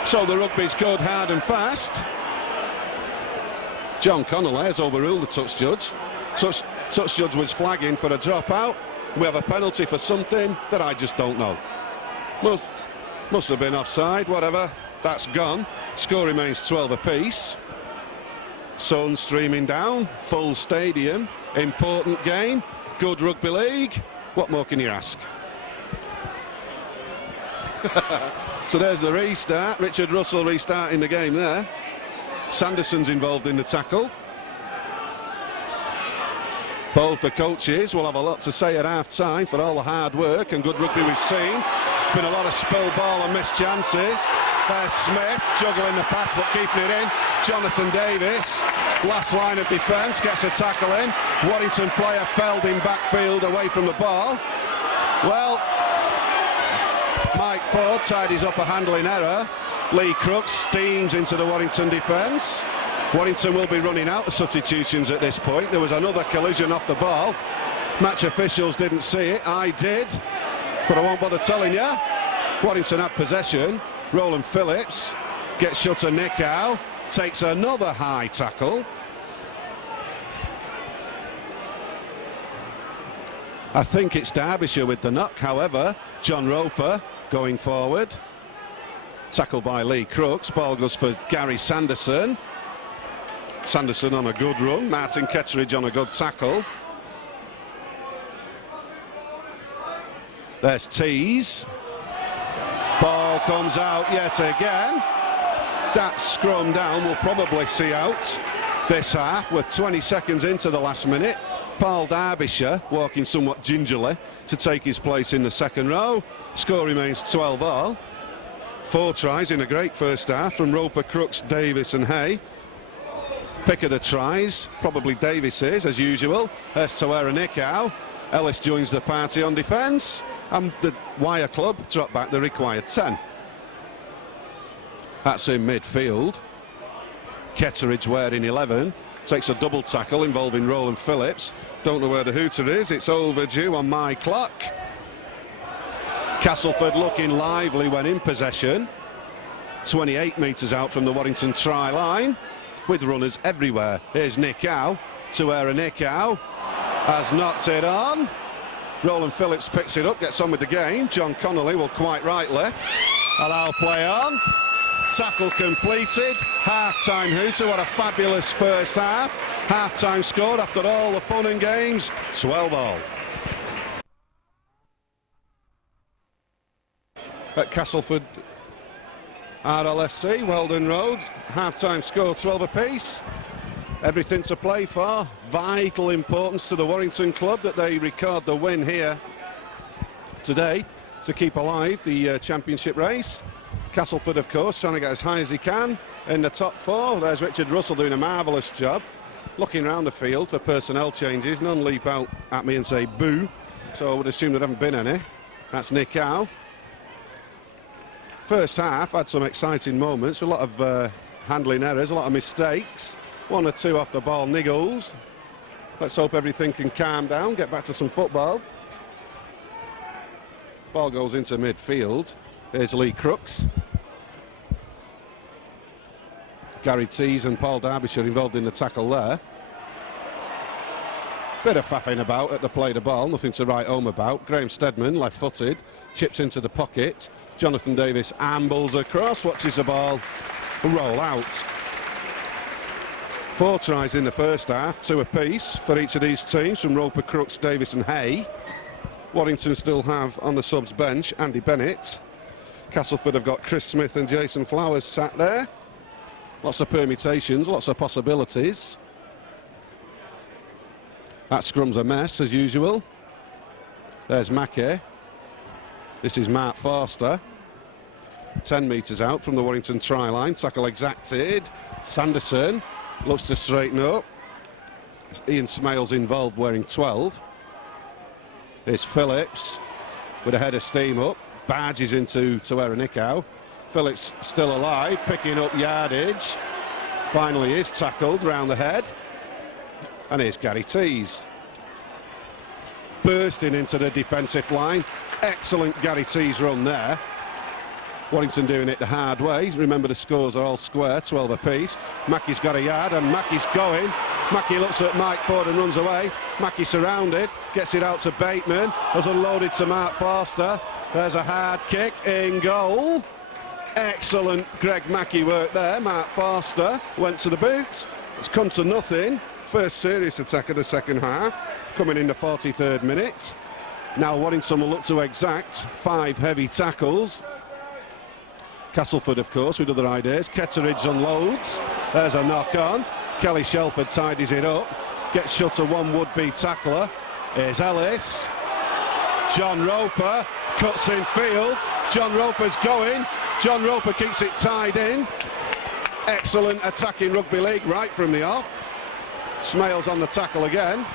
So the rugby's good, hard and fast. John Connolly has overruled the touch judge. Touch judge was flagging for a dropout. We have a penalty for something that I just don't know. Must have been offside, whatever. That's gone. Score remains 12 apiece. Sun streaming down, full stadium. important game, good rugby league. What more can you ask? So there's the restart. Richard Russell restarting the game there. Sanderson's involved in the tackle. Both the coaches will have a lot to say at half-time for all the hard work and good rugby we've seen. There's been a lot of spill ball and missed chances. There's Smith juggling the pass but keeping it in. Jonathan Davis, last line of defence, gets a tackle in. Warrington player felled in backfield away from the ball. Well, Mike Ford tidies up a handling error. Lee Crooks steams into the Warrington defence. Warrington will be running out of substitutions at this point. There was another collision off the ball. Match officials didn't see it. I did, but I won't bother telling you. Warrington had possession. Roland Phillips gets shut a nick out. Takes another high tackle. I think it's Derbyshire with the knock, however. John Roper going forward. Tackle by Lee Crooks. Ball goes for Gary Sanderson. Sanderson on a good run. Martin Ketteridge on a good tackle. There's Tees. Ball comes out yet again. That scrum down will probably see out this half. We're 20 seconds into the last minute. Paul Derbyshire walking somewhat gingerly to take his place in the second row. Score remains 12-all. 4 tries in a great first half from Roper, Crooks, Davis and Hay. Pick of the tries, probably Davis is, as usual. There's Tawera Nikau. Ellis joins the party on defence. And the Wire Club drop back the required 10. That's in midfield. Ketteridge wearing 11. Takes a double tackle involving Roland Phillips. Don't know where the hooter is. It's overdue on my clock. Castleford looking lively when in possession. 28 metres out from the Warrington try line, with runners everywhere. Here's Nikau. Tawera Nikau has knocked it on. Roland Phillips picks it up, gets on with the game. John Connolly will quite rightly allow play on. Tackle completed. Half-time hooter. What a fabulous first half. Half-time scored after all the fun and games. 12-all. At Castleford RLFC, Weldon Road, half-time score 12 apiece. Everything to play for. Vital importance to the Warrington club that they record the win here today to keep alive the championship race. Castleford, of course, trying to get as high as he can in the top 4. There's Richard Russell doing a marvellous job. Looking around the field for personnel changes. None leap out at me and say boo, so I would assume there haven't been any. That's Nikau. First half had some exciting moments, a lot of handling errors, a lot of mistakes. 1 or 2 off the ball niggles. Let's hope everything can calm down, get back to some football. Ball goes into midfield. Here's Lee Crooks. Gary Tees and Paul Derbyshire involved in the tackle there. Bit of faffing about at the play the ball, nothing to write home about. Graham Steadman, left-footed, chips into the pocket. Jonathan Davis ambles across, watches the ball roll out. 4 tries in the first half, 2 apiece for each of these teams from Roper, Crooks, Davis and Hay. Warrington still have on the subs bench Andy Bennett. Castleford have got Chris Smith and Jason Flowers sat there. Lots of permutations, lots of possibilities. That scrum's a mess, as usual. There's Mackey. This is Mark Forster. 10 metres out from the Warrington try line. Tackle exacted. Sanderson looks to straighten up. Ian Smales involved, wearing 12. Here's Phillips with a head of steam up. Barges into Tawera Nikau. Phillips still alive, picking up yardage. Finally is tackled round the head. And here's Gary Tees. Bursting into the defensive line. Excellent Gary Tees run there. Warrington doing it the hard way. Remember, the scores are all square, 12 apiece. Mackey's got a yard and Mackey's going. Mackey looks at Mike Ford and runs away. Mackey surrounded, gets it out to Bateman. Has unloaded to Mark Forster. There's a hard kick in goal. Excellent Greg Mackey work there. Mark Forster went to the boot. It's come to nothing. first serious attack of the second half, coming in the 43rd minute. Now Warrington will look to exact 5 heavy tackles. Castleford, of course, with other ideas. Ketteridge unloads. There's a knock on. Kelly Shelford tidies it up. Gets shut to one would-be tackler. Here's Ellis. John Roper cuts in field. John Roper's going. John Roper keeps it tied in. Excellent attacking rugby league right from the off. Smales on the tackle again.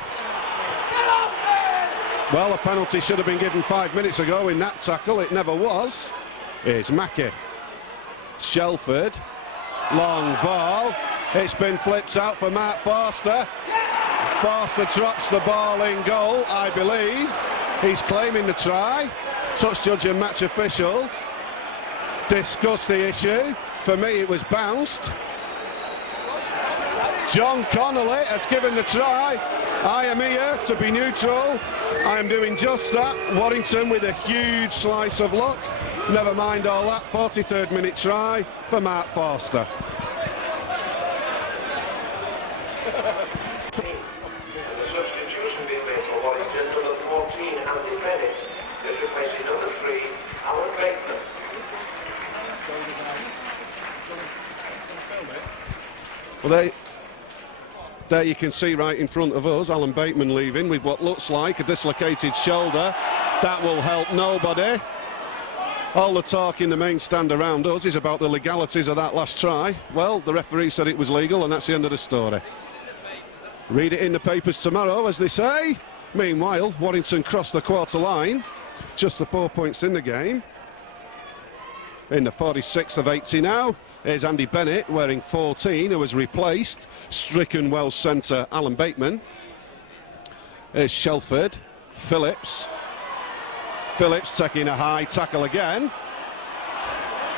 Well, a penalty should have been given 5 minutes ago in that tackle. It never was. Here's Mackey. Shelford. Long ball. It's been flipped out for Mark Forster. Forster drops the ball in goal, I believe. He's claiming the try. Touch judge and match official discuss the issue. For me, it was bounced. John Connolly has given the try. I am here to be neutral. I am doing just that. Warrington with a huge slice of luck. Never mind all that. 43rd minute try for Mark Forster. The substitution being made for Warrington, number 14, Andy Bennett, is replacing number 3, Alan Bateman. Well, there you can see right in front of us, Alan Bateman leaving with what looks like a dislocated shoulder. That will help nobody. All the talk in the main stand around us is about the legalities of that last try. Well, the referee said it was legal, and that's the end of the story. Read it in the papers tomorrow, as they say. Meanwhile, Warrington crossed the quarter line, just the 4 points in the game. In the 46th of 80 now. Here's Andy Bennett wearing 14, who was replaced stricken Welsh centre Alan Bateman. Here's Shelford. Phillips taking a high tackle again.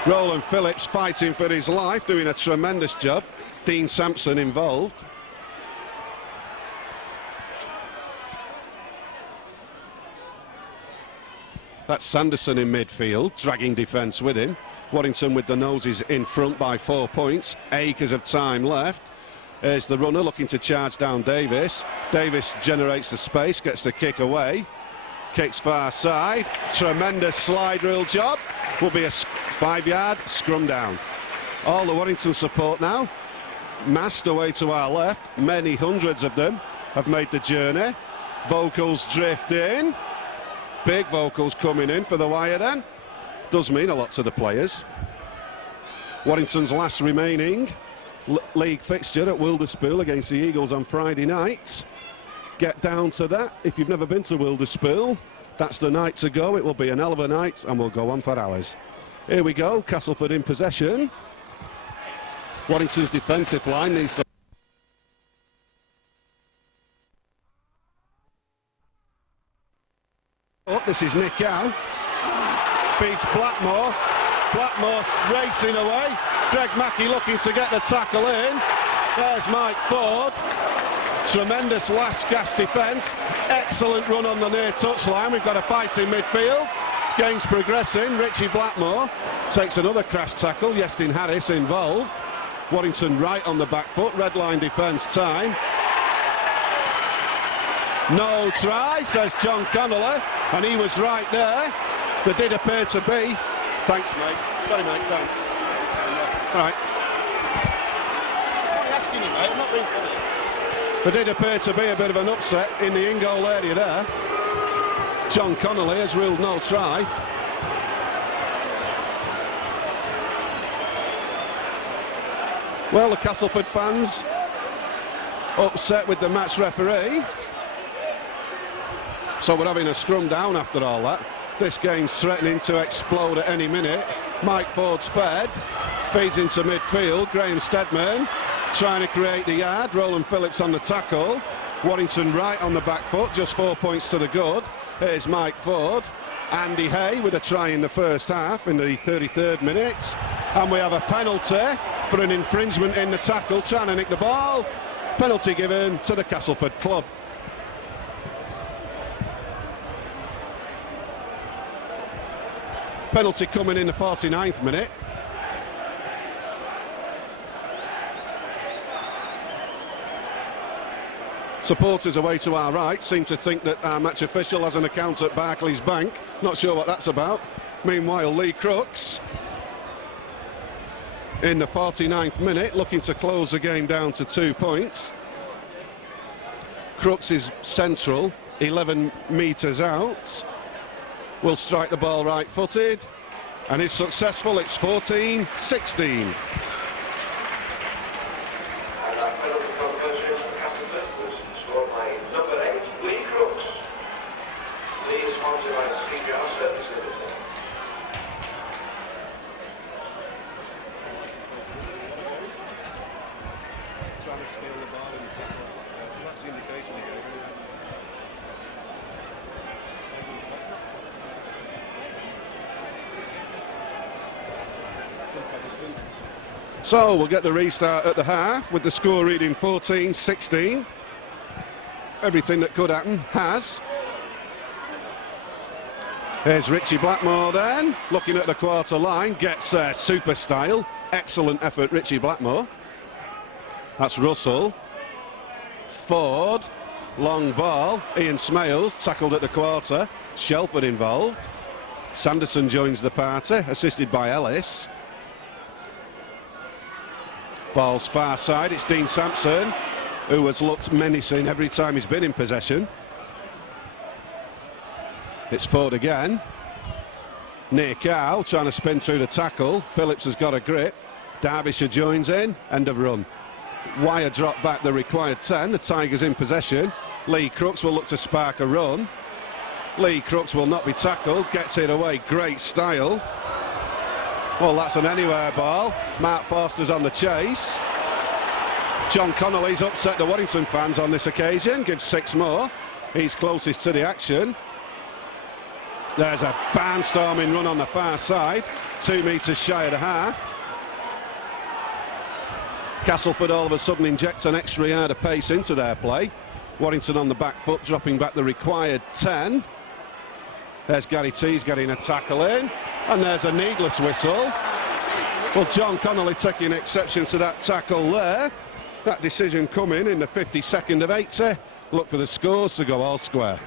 Roland Phillips fighting for his life, doing a tremendous job. Dean Sampson involved. That's Sanderson in midfield, dragging defence with him. Warrington with the noses in front by 4 points. Acres of time left. There's the runner looking to charge down Davis. Davis generates the space, gets the kick away. Kicks far side. Tremendous slide rule job. Will be a 5-yard scrum down. All the Warrington support now massed away to our left. Many hundreds of them have made the journey. Vocals drift in. Big vocals coming in for the wire then. Does mean a lot to the players. Warrington's last remaining league fixture at Wilderspool against the Eagles on Friday night. Get down to that. If you've never been to Wilderspool, that's the night to go. It will be an hell of a night and we'll go on for hours. Here we go, Castleford in possession. Warrington's defensive line needs to... This is Nick Howe. Feeds Blackmore. Blackmore's racing away. Greg Mackey looking to get the tackle in. There's Mike Ford. Tremendous last gasp defence. Excellent run on the near touchline. We've got a fight in midfield. Game's progressing. Richie Blackmore takes another crash tackle. Yestin Harris involved. Warrington right on the back foot. Red line defence time. No try, says John Connolly, and he was right there. There did appear to be... Thanks, mate. Sorry, mate, thanks. All right. I'm asking you, mate. I'm not being funny. There did appear to be a bit of an upset in the in-goal area there. John Connolly has ruled no try. Well, the Castleford fans upset with the match referee. So we're having a scrum down after all that. This game's threatening to explode at any minute. Mike Ford's fed, feeds into midfield. Graham Stedman trying to create the yard. Roland Phillips on the tackle. Warrington right on the back foot, just 4 points to the good. Here's Mike Ford. Andy Hay with a try in the first half in the 33rd minute. And we have a penalty for an infringement in the tackle, trying to nick the ball. Penalty given to the Castleford club. Penalty coming in the 49th minute. Supporters away to our right seem to think that our match official has an account at Barclays Bank. Not sure what that's about. Meanwhile, Lee Crooks in the 49th minute looking to close the game down to 2 points. Crooks is central, 11 metres out. Will strike the ball right-footed and is successful. It's 14-16. And that penalty conversion for Castleford was scored by number 8, Lee Crooks. Lee is sponsored by CPR Service Limited. Trying to steal the ball in the tackle. That's the indication he gave. So we'll get the restart at the half with the score reading 14-16. Everything that could happen has. Here's Richie Blackmore then, looking at the quarter line, gets super style. Excellent effort, Richie Blackmore. That's Russell. Ford, long ball. Ian Smales tackled at the quarter. Shelford involved. Sanderson joins the party, assisted by Ellis. Ball's far side, it's Dean Sampson, who has looked menacing every time he's been in possession. It's Ford again. Nick Howe trying to spin through the tackle. Phillips has got a grip. Derbyshire joins in, end of run. Wire drop back the required 10, the Tigers in possession. Lee Crooks will look to spark a run. Lee Crooks will not be tackled, gets it away, great style. Well, that's an anywhere ball. Mark Forster's on the chase. John Connolly's upset the Warrington fans on this occasion, gives 6 more. He's closest to the action. There's a barnstorming run on the far side, 2 metres shy of the half. Castleford all of a sudden injects an extra yard of pace into their play. Warrington on the back foot, dropping back the required 10. There's Gary Tees getting a tackle in, and there's a needless whistle. Well, John Connolly taking exception to that tackle there. That decision coming in the 52nd of 80. Look for the scores to go all square.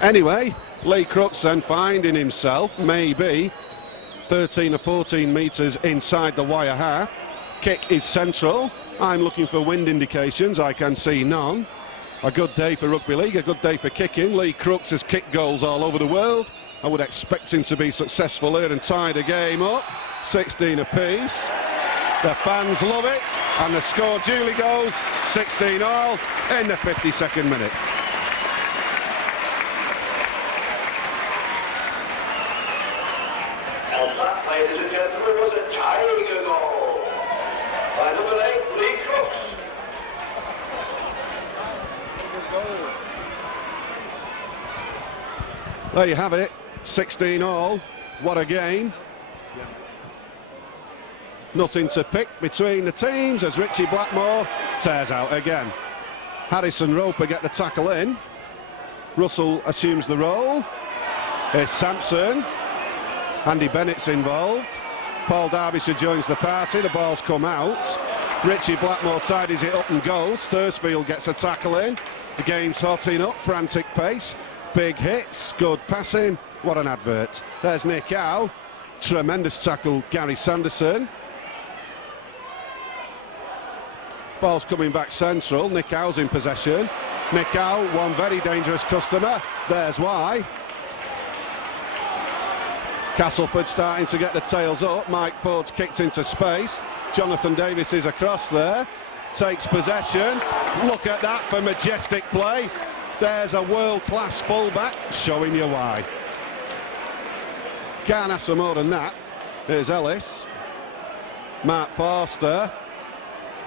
Anyway, Lee Crooks then finding himself maybe 13 or 14 metres inside the wire half. Kick is central. I'm looking for wind indications. I can see none. A good day for rugby league, a good day for kicking. Lee Crooks has kicked goals all over the world. I would expect him to be successful here and tie the game up. 16 apiece. The fans love it, and the score duly goes 16 all in the 52nd minute. Ladies and gentlemen, was a Tiger goal by number 8, Lee Crooks. There you have it, 16 all. What a game. Nothing to pick between the teams as Richie Blackmore tears out again. Harrison Roper get the tackle in. Russell assumes the role. Here's Sampson. Andy Bennett's involved. Paul Derbyshire joins the party. The ball's come out. Richie Blackmore tidies it up and goes. Thursfield gets a tackle in. The game's hotting up, frantic pace. Big hits, good passing. What an advert. There's Nick Howe. Tremendous tackle, Gary Sanderson. Ball's coming back central. Nick Howe's in possession. Nick Howe, one very dangerous customer. There's why. Castleford starting to get the tails up. Mike Ford's kicked into space. Jonathan Davis is across there. Takes possession. Look at that for majestic play. There's a world-class fullback showing you why. Can't ask for more than that. Here's Ellis. Mark Forster.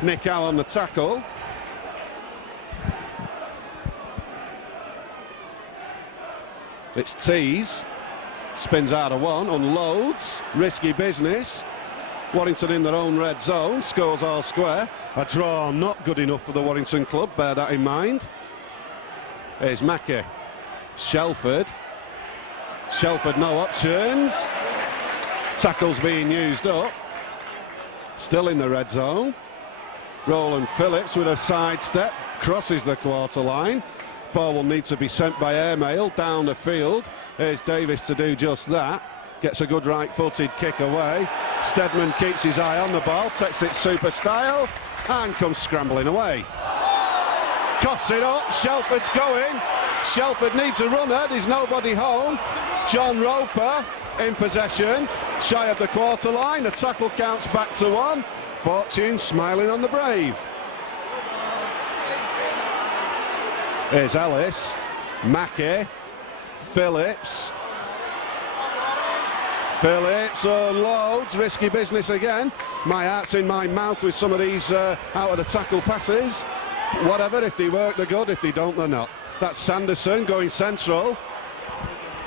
Nick Howe on the tackle. It's Tees. Spins out of one, unloads. Risky business. Warrington in their own red zone. Scores all square. A draw not good enough for the Warrington club. Bear that in mind. Here's Mackey. Shelford. Shelford no options. Tackles being used up. Still in the red zone. Roland Phillips with a sidestep. Crosses the quarter line. Ball will need to be sent by airmail down the field. Here's Davis to do just that. Gets a good right-footed kick away. Steadman keeps his eye on the ball, takes it super style, and comes scrambling away. Coughs it up, Shelford's going. Shelford needs a runner, there's nobody home. John Roper in possession, shy of the quarter line. The tackle counts back to one. Fortune smiling on the brave. Here's Ellis, Mackey, Phillips. Phillips unloads, risky business again. My heart's in my mouth with some of these out of the tackle passes. Whatever, if they work they're good, if they don't they're not. That's Sanderson going central.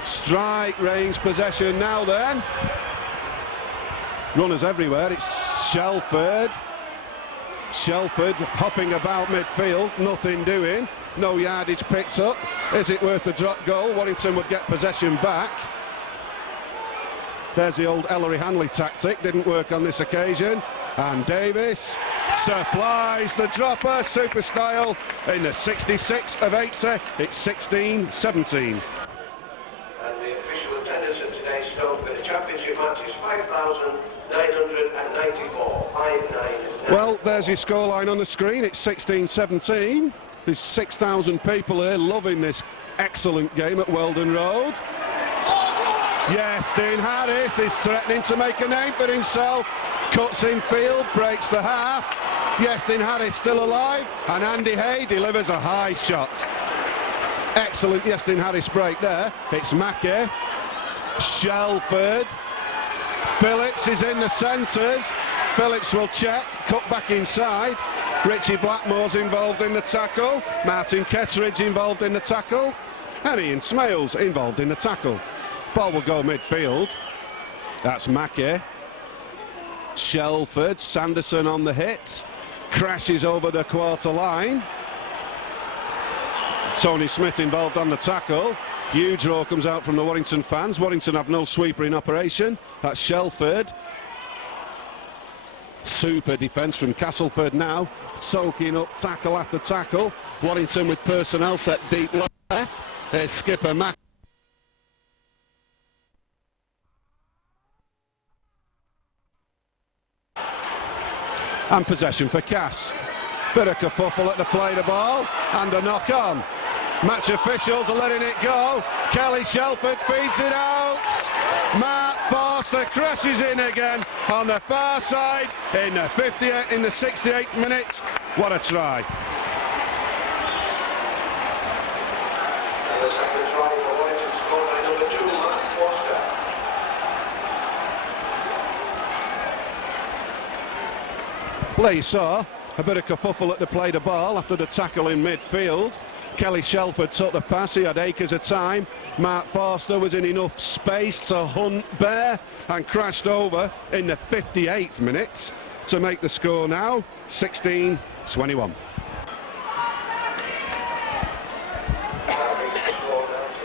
Strike range possession now then. Runners everywhere, it's Shelford. Shelford hopping about midfield, nothing doing. No yardage picked up. Is it worth the drop goal? Warrington would get possession back. There's the old Ellery Hanley tactic, didn't work on this occasion. And Davis supplies the dropper, super style, in the 66th of 80. It's 16-17. And the official attendance at today's Stoke for the championship match is 5,994. 5,994. Well, there's your scoreline on the screen. It's 16-17. There's 6,000 people here loving this excellent game at Weldon Road. Yes, Dean Harris is threatening to make a name for himself. Cuts in field, breaks the half. Yestin Harris still alive, and Andy Hay delivers a high shot. Excellent Yestin Harris break there. It's Mackey, Shelford, Phillips is in the centres. Phillips will check, cut back inside. Richie Blackmore's involved in the tackle. Martin Ketteridge involved in the tackle. And Ian Smales involved in the tackle. Ball will go midfield. That's Mackey. Shelford, Sanderson on the hit. Crashes over the quarter line. Tony Smith involved on the tackle. Huge roar comes out from the Warrington fans. Warrington have no sweeper in operation. That's Shelford. Super defence from Castleford now. Soaking up tackle after tackle. Warrington with personnel set deep left. There's skipper Mack. And possession for Cass. Bit of kerfuffle at the play the ball and a knock on. Match officials are letting it go. Kelly Shelford feeds it out. Mark Forster crashes in again on the far side in the 68th minute. What a try. And the second try for Warrington scored by number 2, Mark Forster. Lee saw a bit of kerfuffle at the play the ball after the tackle in midfield. Kelly Shelford took the pass, he had acres of time. Mark Forster was in enough space to hunt bare and crashed over in the 58th minute to make the score now 16-21. Score down to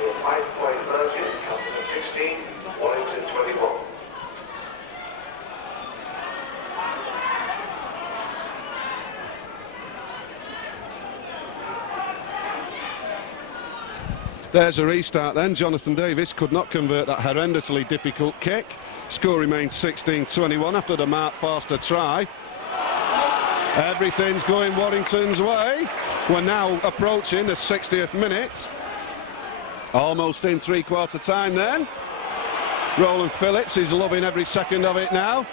a 5-point margin. Castleford 16, Warrington 21. There's a restart then. Jonathan Davis could not convert that horrendously difficult kick. Score remains 16-21 after the Mark Forster try. Everything's going Warrington's way. We're now approaching the 60th minute. Almost in three-quarter time then. Roland Phillips is loving every second of it now.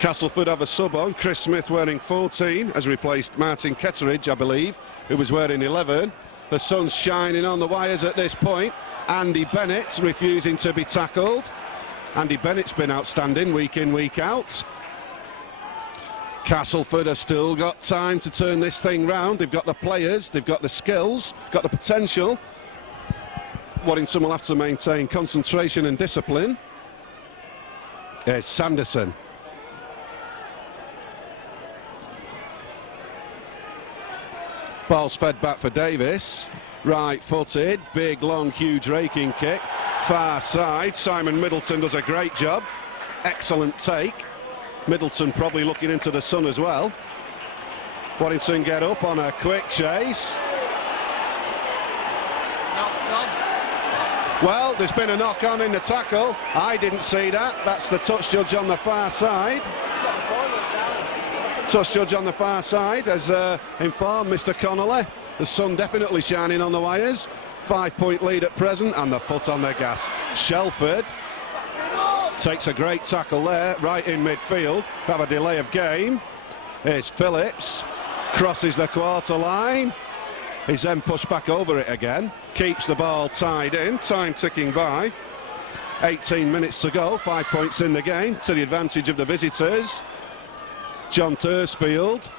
Castleford have a sub on. Chris Smith wearing 14 has replaced Martin Ketteridge, I believe, who was wearing 11. The sun's shining on the wires at this point. Andy Bennett's refusing to be tackled. Andy Bennett's been outstanding week in, week out. Castleford have still got time to turn this thing round. They've got the players, they've got the skills, got the potential. Warrington will have to maintain concentration and discipline. There's Sanderson. Ball's fed back for Davis. Right-footed, big, long, huge raking kick. Far side, Simon Middleton does a great job. Excellent take. Middleton probably looking into the sun as well. Warrington get up on a quick chase. Well, there's been a knock-on in the tackle. I didn't see that. That's the touch judge on the far side. Touch judge on the far side has informed Mr. Connolly. The sun definitely shining on the wires. 5-point lead at present and the foot on the gas. Shelford takes a great tackle there, right in midfield. Have a delay of game. Here's Phillips. Crosses the quarter line. He's then pushed back over it again. Keeps the ball tied in. Time ticking by. 18 minutes to go. 5 points in the game to the advantage of the visitors. John Thursfield.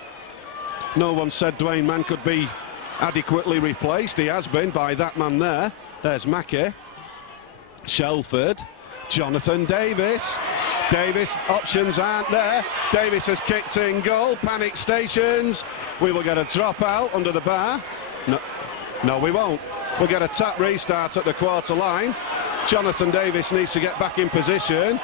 No one said Dwayne Mann could be adequately replaced. He has been by that man there. There's Mackey. Shelford. Jonathan Davis. Davis, options aren't there. Davis has kicked in goal. Panic stations. We will get a drop out under the bar. No, we won't. We'll get a tap restart at the quarter line. Jonathan Davis needs to get back in position.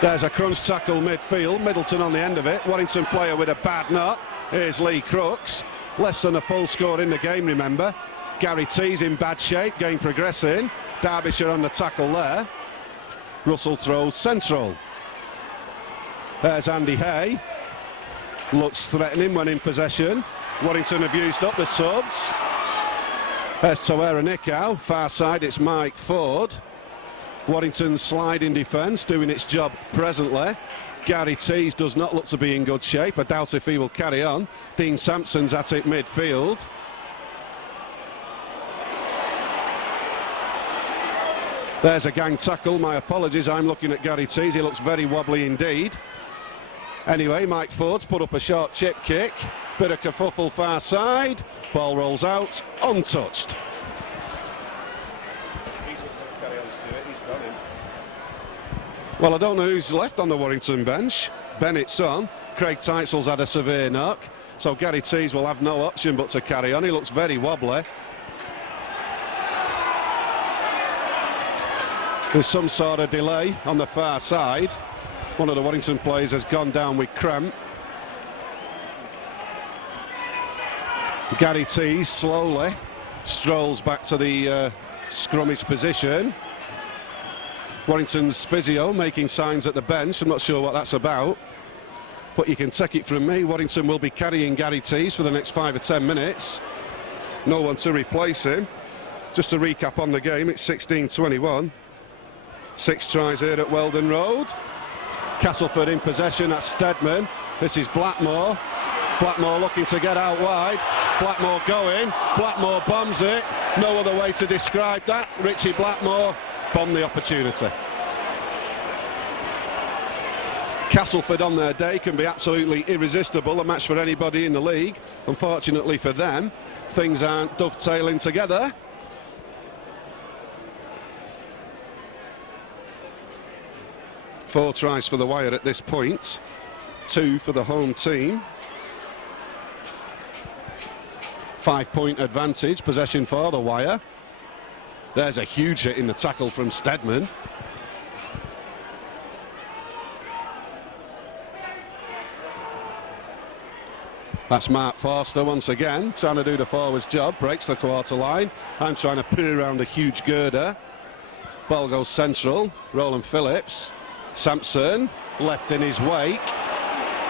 There's a crunch tackle midfield. Middleton on the end of it. Warrington player with a bad knock. Here's Lee Crooks. Less than a full score in the game, remember. Gary T's in bad shape, game progressing. Derbyshire on the tackle there. Russell throws central. There's Andy Hay. Looks threatening when in possession. Warrington have used up the subs. There's Tawera Nicow. Far side, it's Mike Ford. Warrington's sliding defence, doing its job presently. Gary Tees does not look to be in good shape. I doubt if he will carry on. Dean Sampson's at it midfield. There's a gang tackle. My apologies, I'm looking at Gary Tees. He looks very wobbly indeed. Anyway, Mike Ford's put up a short chip kick. Bit of kerfuffle far side. Ball rolls out, untouched. Well, I don't know who's left on the Warrington bench. Bennett's on. Craig Teitzel's had a severe knock. So Gary Tees will have no option but to carry on. He looks very wobbly. There's some sort of delay on the far side. One of the Warrington players has gone down with cramp. Gary Tees slowly strolls back to the scrummage position. Warrington's physio making signs at the bench. I'm not sure what that's about, but you can take it from me. Warrington will be carrying Gary Tees for the next 5 or 10 minutes. No one to replace him. Just to recap on the game, it's 16-21. 6 tries here at Weldon Road. Castleford in possession, that's Stedman. This is Blackmore. Blackmore looking to get out wide. Blackmore going. Blackmore bombs it. No other way to describe that. Richie Blackmore bombed the opportunity. Castleford on their day can be absolutely irresistible, a match for anybody in the league. Unfortunately for them, things aren't dovetailing together. Four tries for the Wire at this point, 2 for the home team. 5-point advantage, possession for the Wire. There's a huge hit in the tackle from Stedman. That's Mark Forster once again, trying to do the forwards job, breaks the quarter line. I'm trying to pin around a huge girder. Ball goes central, Roland Phillips. Sampson, left in his wake.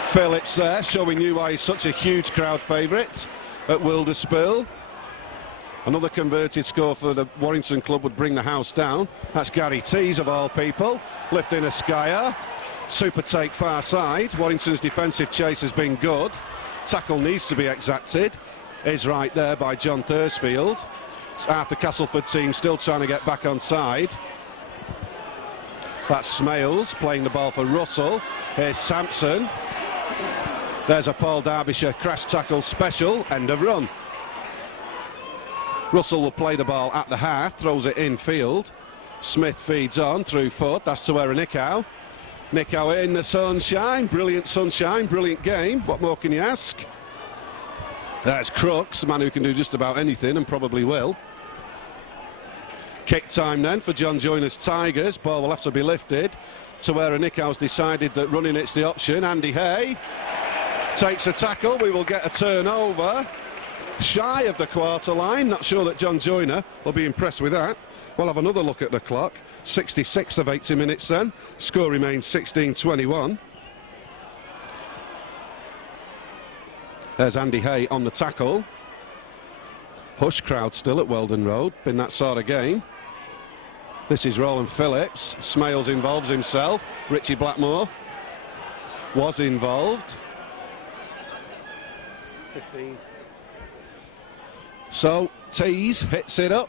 Phillips there, showing you why he's such a huge crowd favourite at Wilderspill. Another converted score for the Warrington club would bring the house down. That's Gary Tees of all people, lifting a skyer. Super take far side. Warrington's defensive chase has been good. Tackle needs to be exacted. Is right there by John Thursfield. Half the Castleford team still trying to get back on side. That's Smales playing the ball for Russell. Here's Sampson. There's a Paul Derbyshire crash tackle special. End of run. Russell will play the ball at the half, throws it in field. Smith feeds on through foot, that's to Nicow. Nicow in the sunshine, brilliant game. What more can you ask? There's Crooks, a man who can do just about anything and probably will. Kick time then for John Joyner's Tigers. Ball will have to be lifted to where Nicow's decided that running it's the option. Andy Hay takes a tackle. We will get a turnover shy of the quarter line. Not sure that John Joyner will be impressed with that. We'll have another look at the clock. 66 of 80 minutes then. Score remains 16-21. There's Andy Hay on the tackle. Hush crowd still at Weldon Road. Been that sort of game. This is Roland Phillips. Smales involves himself. Richie Blackmore was involved. 15. So Tees hits it up.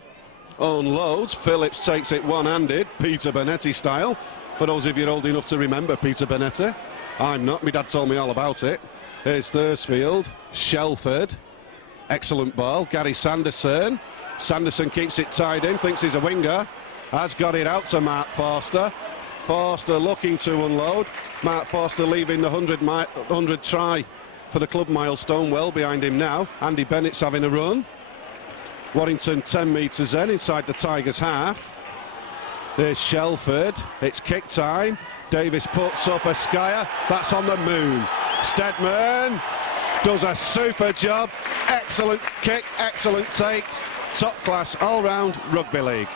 Unloads. Phillips takes it one-handed, Peter Bonetti style. For those of you old enough to remember Peter Bonetti. I'm not. My dad told me all about it. Here's Thursfield. Shelford. Excellent ball. Gary Sanderson. Sanderson keeps it tied in. Thinks he's a winger. Has got it out to Mark Forster. Forster looking to unload. Mark Forster leaving the 100 try for the club milestone well behind him now. Andy Bennett's having a run. Warrington 10 metres in inside the Tigers half. There's Shelford. It's kick time. Davis puts up a skyer. That's on the moon. Stedman does a super job. Excellent kick, excellent take. Top class all-round rugby league.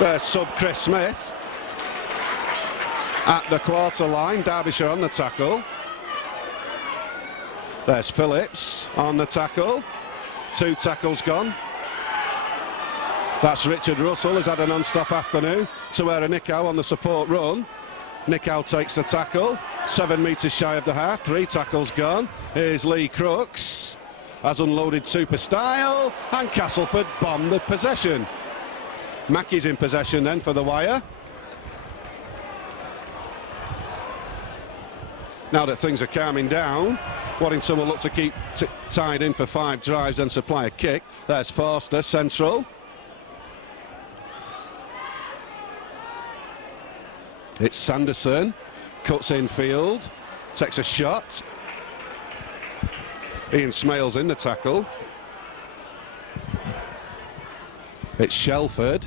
There's sub Chris Smith at the quarter line. Derbyshire on the tackle. There's Phillips on the tackle. 2 tackles gone. That's Richard Russell, who's had a non-stop afternoon. To Nicow on the support run. Nicow takes the tackle. 7 metres shy of the half. 3 tackles gone. Here's Lee Crooks. Has unloaded super style. And Castleford bombed the possession. Mackey's in possession then for the Wire. Now that things are calming down, Warrington will look to keep tied in for 5 drives and supply a kick. There's Forster, central. It's Sanderson, cuts in field, takes a shot. Ian Smales in the tackle. It's Shelford.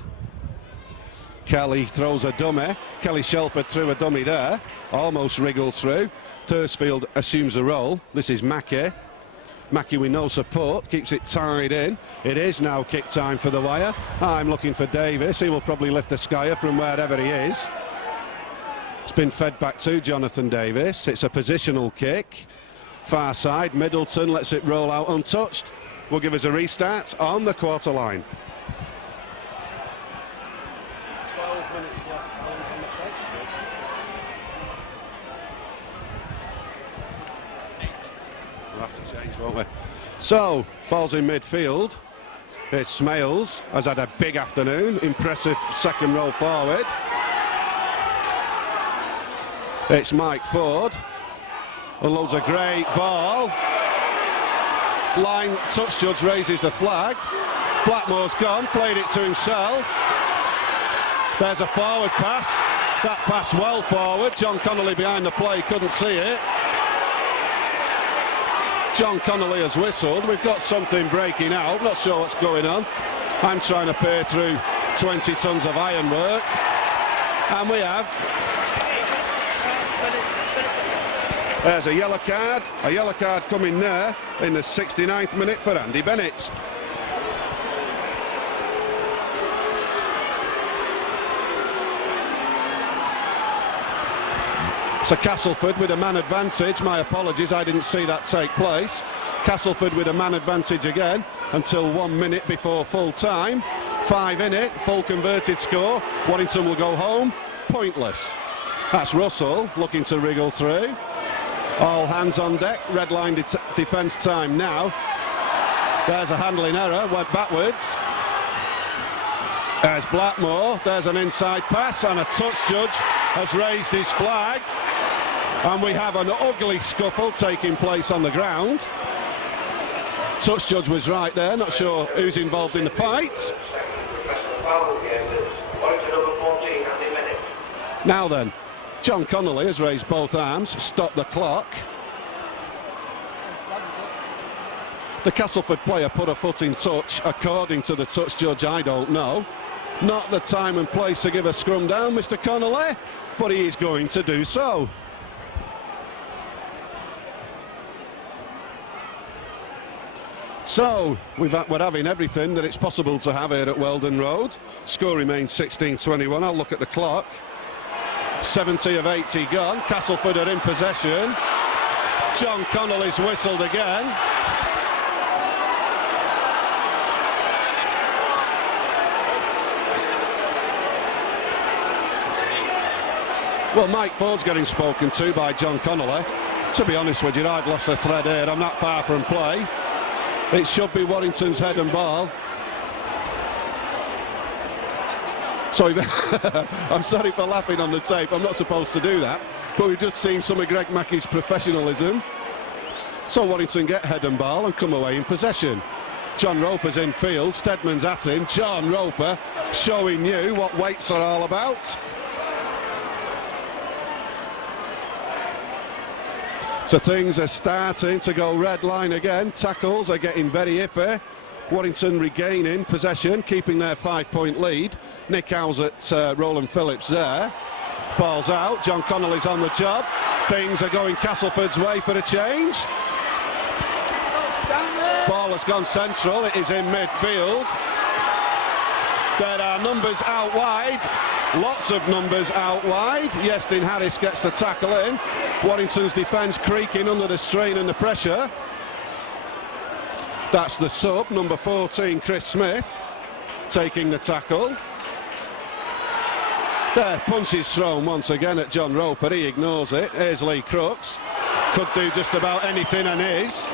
Kelly throws a dummy. Kelly Shelford threw a dummy there. Almost wriggled through. Thursfield assumes a role. This is Mackey. Mackey with no support. Keeps it tied in. It is now kick time for the Wire. I'm looking for Davis. He will probably lift the skyer from wherever he is. It's been fed back to Jonathan Davis. It's a positional kick. Far side. Middleton lets it roll out untouched. Will give us a restart on the quarter line. 12 minutes left. Alan's on the touch. We'll have to change, won't we? So, ball's in midfield. It's Smales. Has had a big afternoon. Impressive second row forward. It's Mike Ford. Unloads a great ball. Line touch judge raises the flag. Blackmore's gone, played it to himself. There's a forward pass. That pass well forward. John Connolly behind the play, couldn't see it. John Connolly has whistled. We've got something breaking out. Not sure what's going on. I'm trying to peer through 20 tons of ironwork. And we have. There's a yellow card coming there in the 69th minute for Andy Bennett. So Castleford with a man advantage. My apologies, I didn't see that take place. Castleford with a man advantage again until 1 minute before full time. 5 in it, full converted score. Warrington will go home, pointless. That's Russell looking to wriggle through. All hands on deck, red line defence time now. There's a handling error, went backwards. There's Blackmore, there's an inside pass and a touch judge has raised his flag. And we have an ugly scuffle taking place on the ground. Touch judge was right there, not sure who's involved in the fight. Second professional foul game with Warrington number 14, Andy Bennett. Now then, John Connolly has raised both arms, stopped the clock. The Castleford player put a foot in touch, according to the touch judge, I don't know. Not the time and place to give a scrum down, Mr. Connolly, but he is going to do so. So, we're having everything that it's possible to have here at Weldon Road. Score remains 16-21. I'll look at the clock. 70 of 80 gone. Castleford are in possession. John Connolly's whistled again. Well, Mike Ford's getting spoken to by John Connolly. To be honest with you, I've lost the thread here. I'm not far from play. It should be Warrington's head and ball. So I'm sorry for laughing on the tape. I'm not supposed to do that. But we've just seen some of Greg Mackey's professionalism. So Warrington get head and ball and come away in possession. John Roper's in field. Stedman's at him. John Roper showing you what weights are all about. So things are starting to go red line again. Tackles are getting very iffy. Warrington regaining possession, keeping their 5-point lead. Nick Howes at Roland Phillips there. Ball's out. John Connolly's on the job. Things are going Castleford's way for a change. Ball has gone central. It is in midfield. There are numbers out wide. Lots of numbers out wide. Yestin Harris gets the tackle in. Warrington's defence creaking under the strain and the pressure. That's the sub, number 14, Chris Smith, taking the tackle. There, punch is thrown once again at John Roper. He ignores it. Here's Lee Crooks. Could do just about anything and is.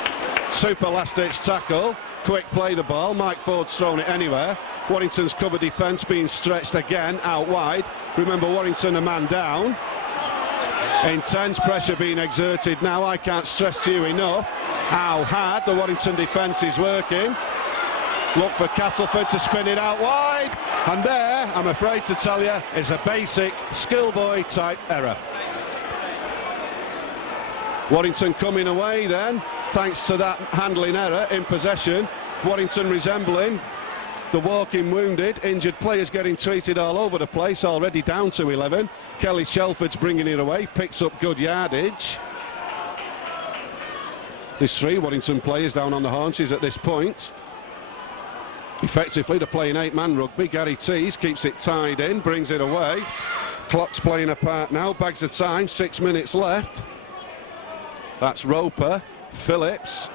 Super last-ditch tackle. Quick play the ball. Mike Ford's thrown it anywhere. Warrington's cover defence being stretched again out wide. Remember, Warrington a man down. Intense pressure being exerted now. I can't stress to you enough how hard the Warrington defence is working. Look for Castleford to spin it out wide. And there, I'm afraid to tell you, is a basic schoolboy type error. Warrington coming away then, thanks to that handling error in possession. Warrington resembling the walking wounded, injured players getting treated all over the place, already down to 11. Kelly Shelford's bringing it away, picks up good yardage. There's 3 Warrington players down on the haunches at this point. Effectively, they're playing 8-man rugby. Gary Tees keeps it tied in, brings it away. Clock's playing a part now, bags of time, 6 minutes left. That's Roper, Phillips.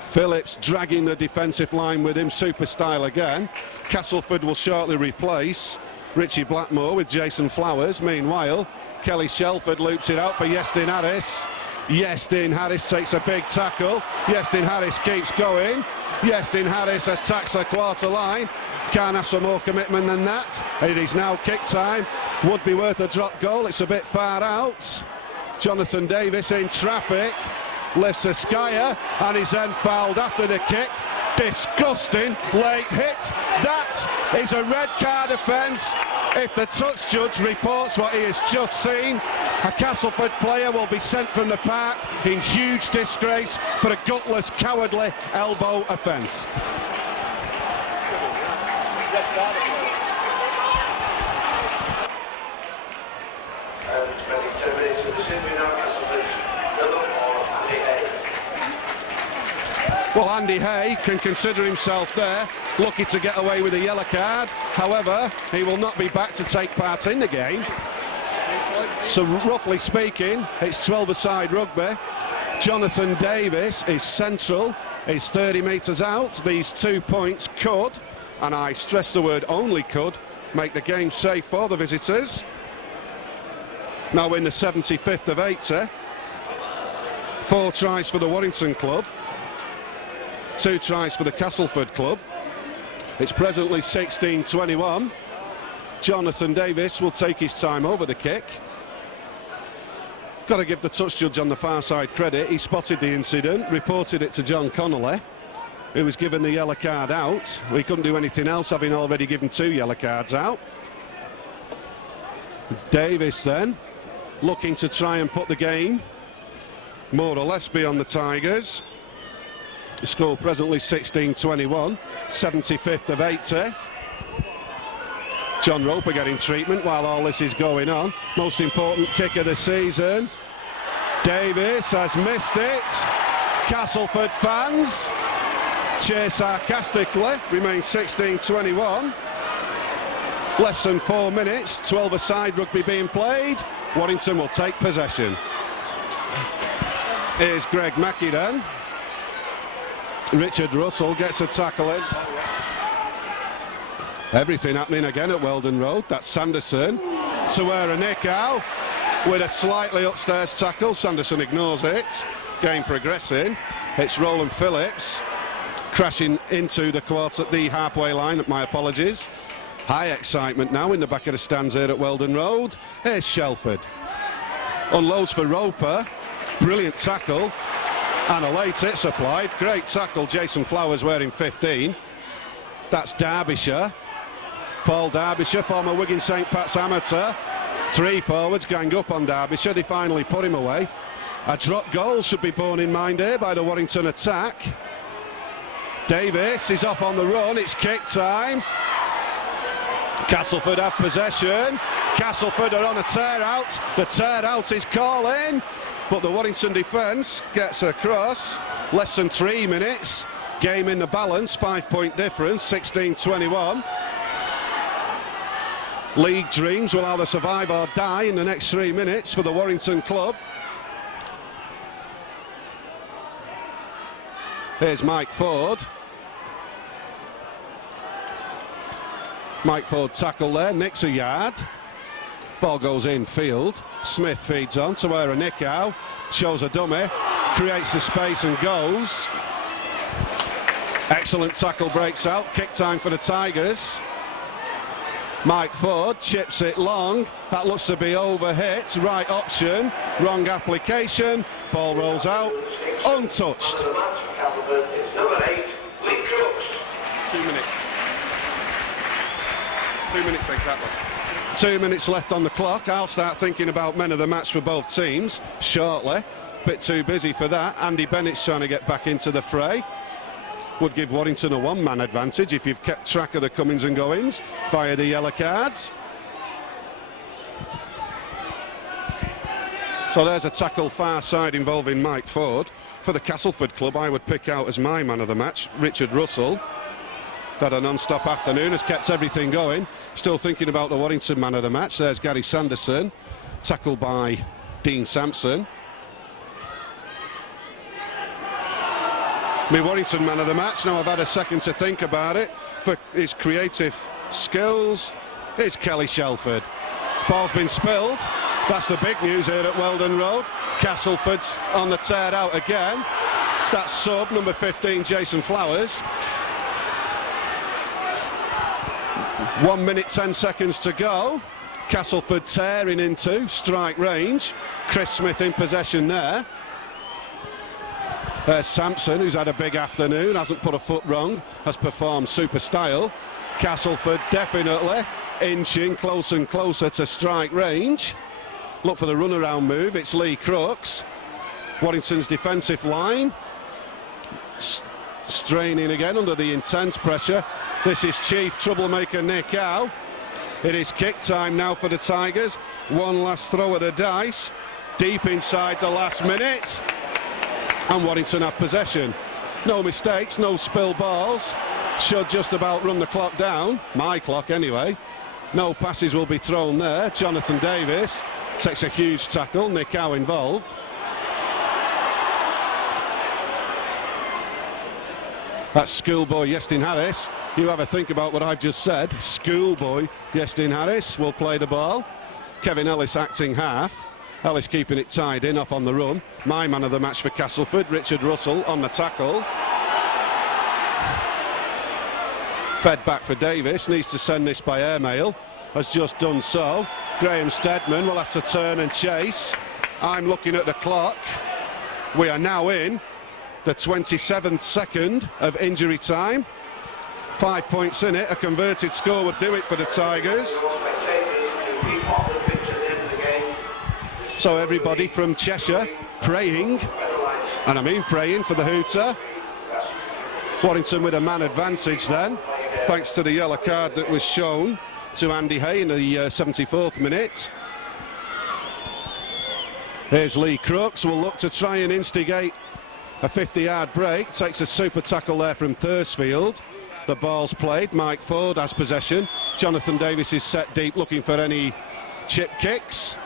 Phillips dragging the defensive line with him, super style again. Castleford will shortly replace Richie Blackmore with Jason Flowers. Meanwhile, Kelly Shelford loops it out for Yestin Harris. Yestin Harris takes a big tackle. Yestin Harris keeps going. Yestin Harris attacks the quarter line. Can't ask for more commitment than that. It is now kick time. Would be worth a drop goal. It's a bit far out. Jonathan Davis in traffic. Lifts a skyer and he's then fouled after the kick. Disgusting late hit. That is a red card offence. If the touch judge reports what he has just seen, a Castleford player will be sent from the park in huge disgrace for a gutless, cowardly elbow offence. Spending 10 minutes with the Sydney now, Castleford's number 4, Andy Hay. Well, Andy Hay can consider himself there, lucky to get away with a yellow card. However, he will not be back to take part in the game. So roughly speaking, it's 12-a-side rugby. Jonathan Davis is central, is 30 metres out. These 2 points could, and I stress the word only could, make the game safe for the visitors. Now in the 75th of 80. 4 tries for the Warrington club. 2 tries for the Castleford club. It's presently 16-21. Jonathan Davis will take his time over the kick. Got to give the touch judge on the far side credit. He spotted the incident, reported it to John Connolly, who was given the yellow card out. We couldn't do anything else, having already given 2 yellow cards out. Davis then looking to try and put the game more or less beyond the Tigers. The score presently 16-21, 75th of 80. John Roper getting treatment while all this is going on. Most important kick of the season. Davis has missed it. Castleford fans cheer sarcastically. Remains 16-21. Less than 4 minutes, 12-a-side rugby being played. Warrington will take possession. Here's Greg Mackey then. Richard Russell gets a tackle in. Everything happening again at Weldon Road. That's Sanderson to where a nick out with a slightly upstairs tackle. Sanderson ignores it. Game progressing. It's Roland Phillips crashing into the halfway line. My apologies. High excitement now in the back of the stands here at Weldon Road. Here's Shelford. Unloads for Roper. Brilliant tackle. And a late hit supplied. Great tackle. Jason Flowers wearing 15. That's Derbyshire. Paul Derbyshire, former Wigan St Pat's amateur. 3 forwards gang up on Derbyshire. They finally put him away. A drop goal should be borne in mind here by the Warrington attack. Davis is off on the run. It's kick time. Castleford have possession. Castleford are on a tear out. The tear out is calling, but the Warrington defence gets across. Less than 3 minutes. Game in the balance, 5-point difference, 16-21. League dreams will either survive or die in the next 3 minutes for the Warrington club. Here's Mike Ford. Mike Ford tackle there, nicks a yard. Ball goes infield. Smith feeds on to where a nick out. Shows a dummy, creates the space and goes. Excellent tackle, breaks out. Kick time for the Tigers. Mike Ford chips it long. That looks to be overhit. Right option, wrong application. Ball rolls out, untouched. It's number 8, Lee Crooks. 2 minutes. 2 minutes exactly. 2 minutes left on the clock. I'll start thinking about men of the match for both teams shortly. Bit too busy for that. Andy Bennett's trying to get back into the fray. Would give Warrington a 1-man advantage if you've kept track of the comings and goings via the yellow cards. So there's a tackle far side involving Mike Ford. For the Castleford club, I would pick out as my man of the match Richard Russell. Had a non-stop afternoon, has kept everything going. Still thinking about the Warrington man of the match. There's Gary Sanderson, tackled by Dean Sampson. My Warrington man of the match, now I've had a second to think about it, for his creative skills, is Kelly Shelford. Ball's been spilled. That's the big news here at Weldon Road. Castleford's on the tear out again. That's sub number 15, Jason Flowers. 1 minute 10 seconds to go. Castleford tearing into strike range. Chris Smith in possession there. There's Sampson, who's had a big afternoon, hasn't put a foot wrong, has performed super style. Castleford definitely inching closer and closer to strike range. Look for the runaround move. It's Lee Crooks. Warrington's defensive line straining again under the intense pressure. This is chief troublemaker Nick Howe. It is kick time now for the Tigers. One last throw of the dice. Deep inside the last minute. And Warrington have possession. No mistakes, no spill balls. Should just about run the clock down. My clock anyway. No passes will be thrown there. Jonathan Davis takes a huge tackle. Nick Howe involved. That's schoolboy Yestin Harris. You have a think about what I've just said. Schoolboy Yestin Harris will play the ball. Kevin Ellis acting half. Ellis keeping it tied in, off on the run. My man of the match for Castleford, Richard Russell, on the tackle. Fed back for Davis, needs to send this by airmail. Has just done so. Graham Steadman will have to turn and chase. I'm looking at the clock. We are now in the 27th second of injury time. 5 points in it. A converted score would do it for the Tigers. So everybody from Cheshire praying, and I mean praying, for the hooter. Warrington with a man advantage then, thanks to the yellow card that was shown to Andy Hay in the 74th minute. Here's Lee Crooks, will look to try and instigate a 50-yard break. Takes a super tackle there from Thursfield. The ball's played. Mike Ford has possession. Jonathan Davis is set deep, looking for any chip kicks.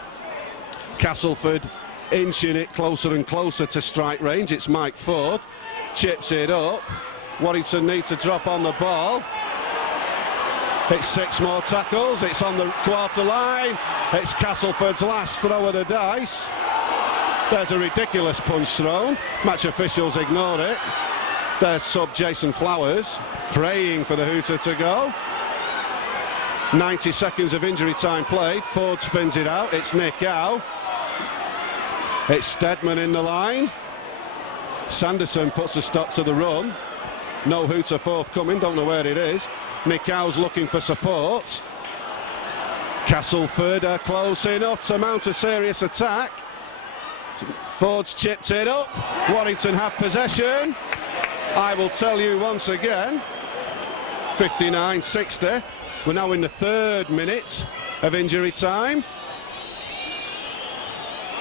Castleford inching it closer and closer to strike range. It's Mike Ford. Chips it up. Warrington need to drop on the ball. It's 6 more tackles. It's on the quarter line. It's Castleford's last throw of the dice. There's a ridiculous punch thrown. Match officials ignore it. There's sub Jason Flowers praying for the hooter to go. 90 seconds of injury time played. Ford spins it out. It's Nick Howe. It's Stedman in the line. Sanderson puts a stop to the run. No hooter forthcoming, don't know where it is. Nick Howe's looking for support. Castleford are close enough to mount a serious attack. Ford's chipped it up. Warrington have possession. I will tell you once again, 59-60. We're now in the 3rd minute of injury time.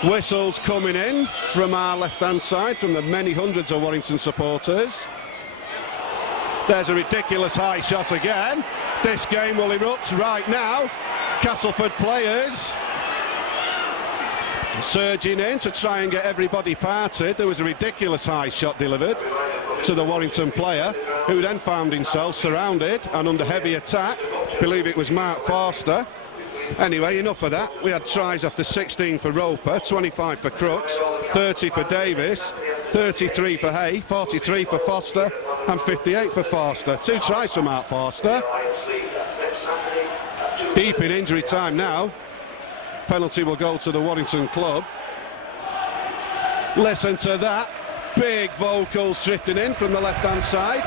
Whistles coming in from our left-hand side, from the many hundreds of Warrington supporters. There's a ridiculous high shot again. This game will erupt right now. Castleford players surging in to try and get everybody parted. There was a ridiculous high shot delivered to the Warrington player, who then found himself surrounded and under heavy attack. I believe it was Mark Forster. Anyway, enough of that. We had tries after 16 for Roper, 25 for Crooks, 30 for Davis, 33 for Hay, 43 for Foster and 58 for Forster. 2 tries for Mark Forster. Deep in injury time now. Penalty will go to the Warrington club. Listen to that. Big vocals drifting in from the left-hand side.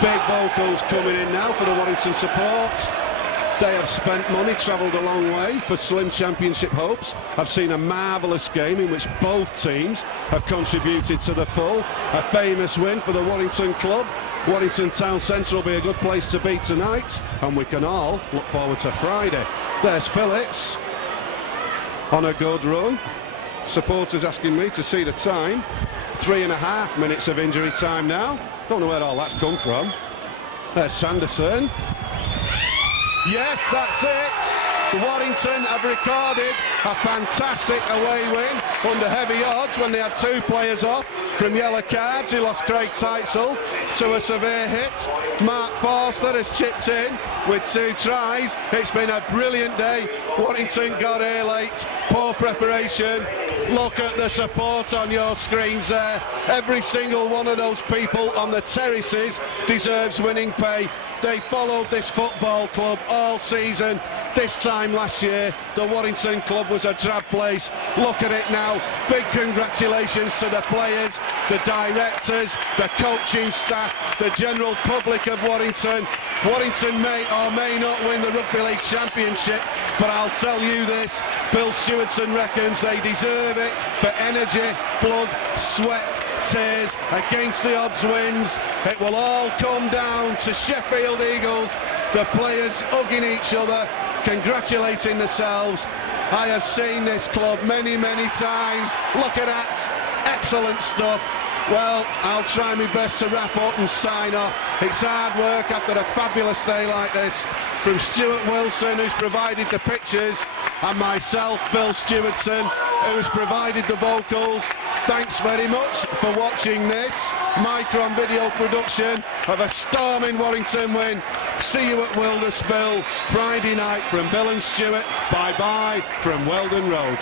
Big vocals coming in now for the Warrington support. They have spent money, travelled a long way for slim championship hopes. I've seen a marvellous game in which both teams have contributed to the full. A famous win for the Warrington club. Warrington Town Centre will be a good place to be tonight, and we can all look forward to Friday. There's Phillips on a good run. Supporters asking me to see the time. 3.5 minutes of injury time now. Don't know where all that's come from. There's Sanderson. Yes, that's it. Warrington have recorded a fantastic away win under heavy odds when they had 2 players off from yellow cards. He lost Craig Teitzel to a severe hit. Mark Forster has chipped in with 2 tries. It's been a brilliant day. Warrington got here late. Poor preparation. Look at the support on your screens there. Every single one of those people on the terraces deserves winning pay. They followed this football club all season. This time last year, the Warrington club was a drab place. Look at it now. Big congratulations to the players, the directors, the coaching staff, the general public of Warrington. Warrington may or may not win the Rugby League Championship, but I'll tell you this, Bill Stewardson reckons they deserve it for energy, blood, sweat, tears, against the odds wins. It will all come down to Sheffield Eagles, the players hugging each other, congratulating themselves. I have seen this club many, many times. Look at that, excellent stuff. Well, I'll try my best to wrap up and sign off. It's hard work after a fabulous day like this. From Stuart Wilson, who's provided the pictures, and myself, Bill Stewardson, who's provided the vocals. Thanks very much for watching this Micron video production of a storming Warrington win. See you at Wilderspill Friday night from Bill and Stuart. Bye-bye from Weldon Road.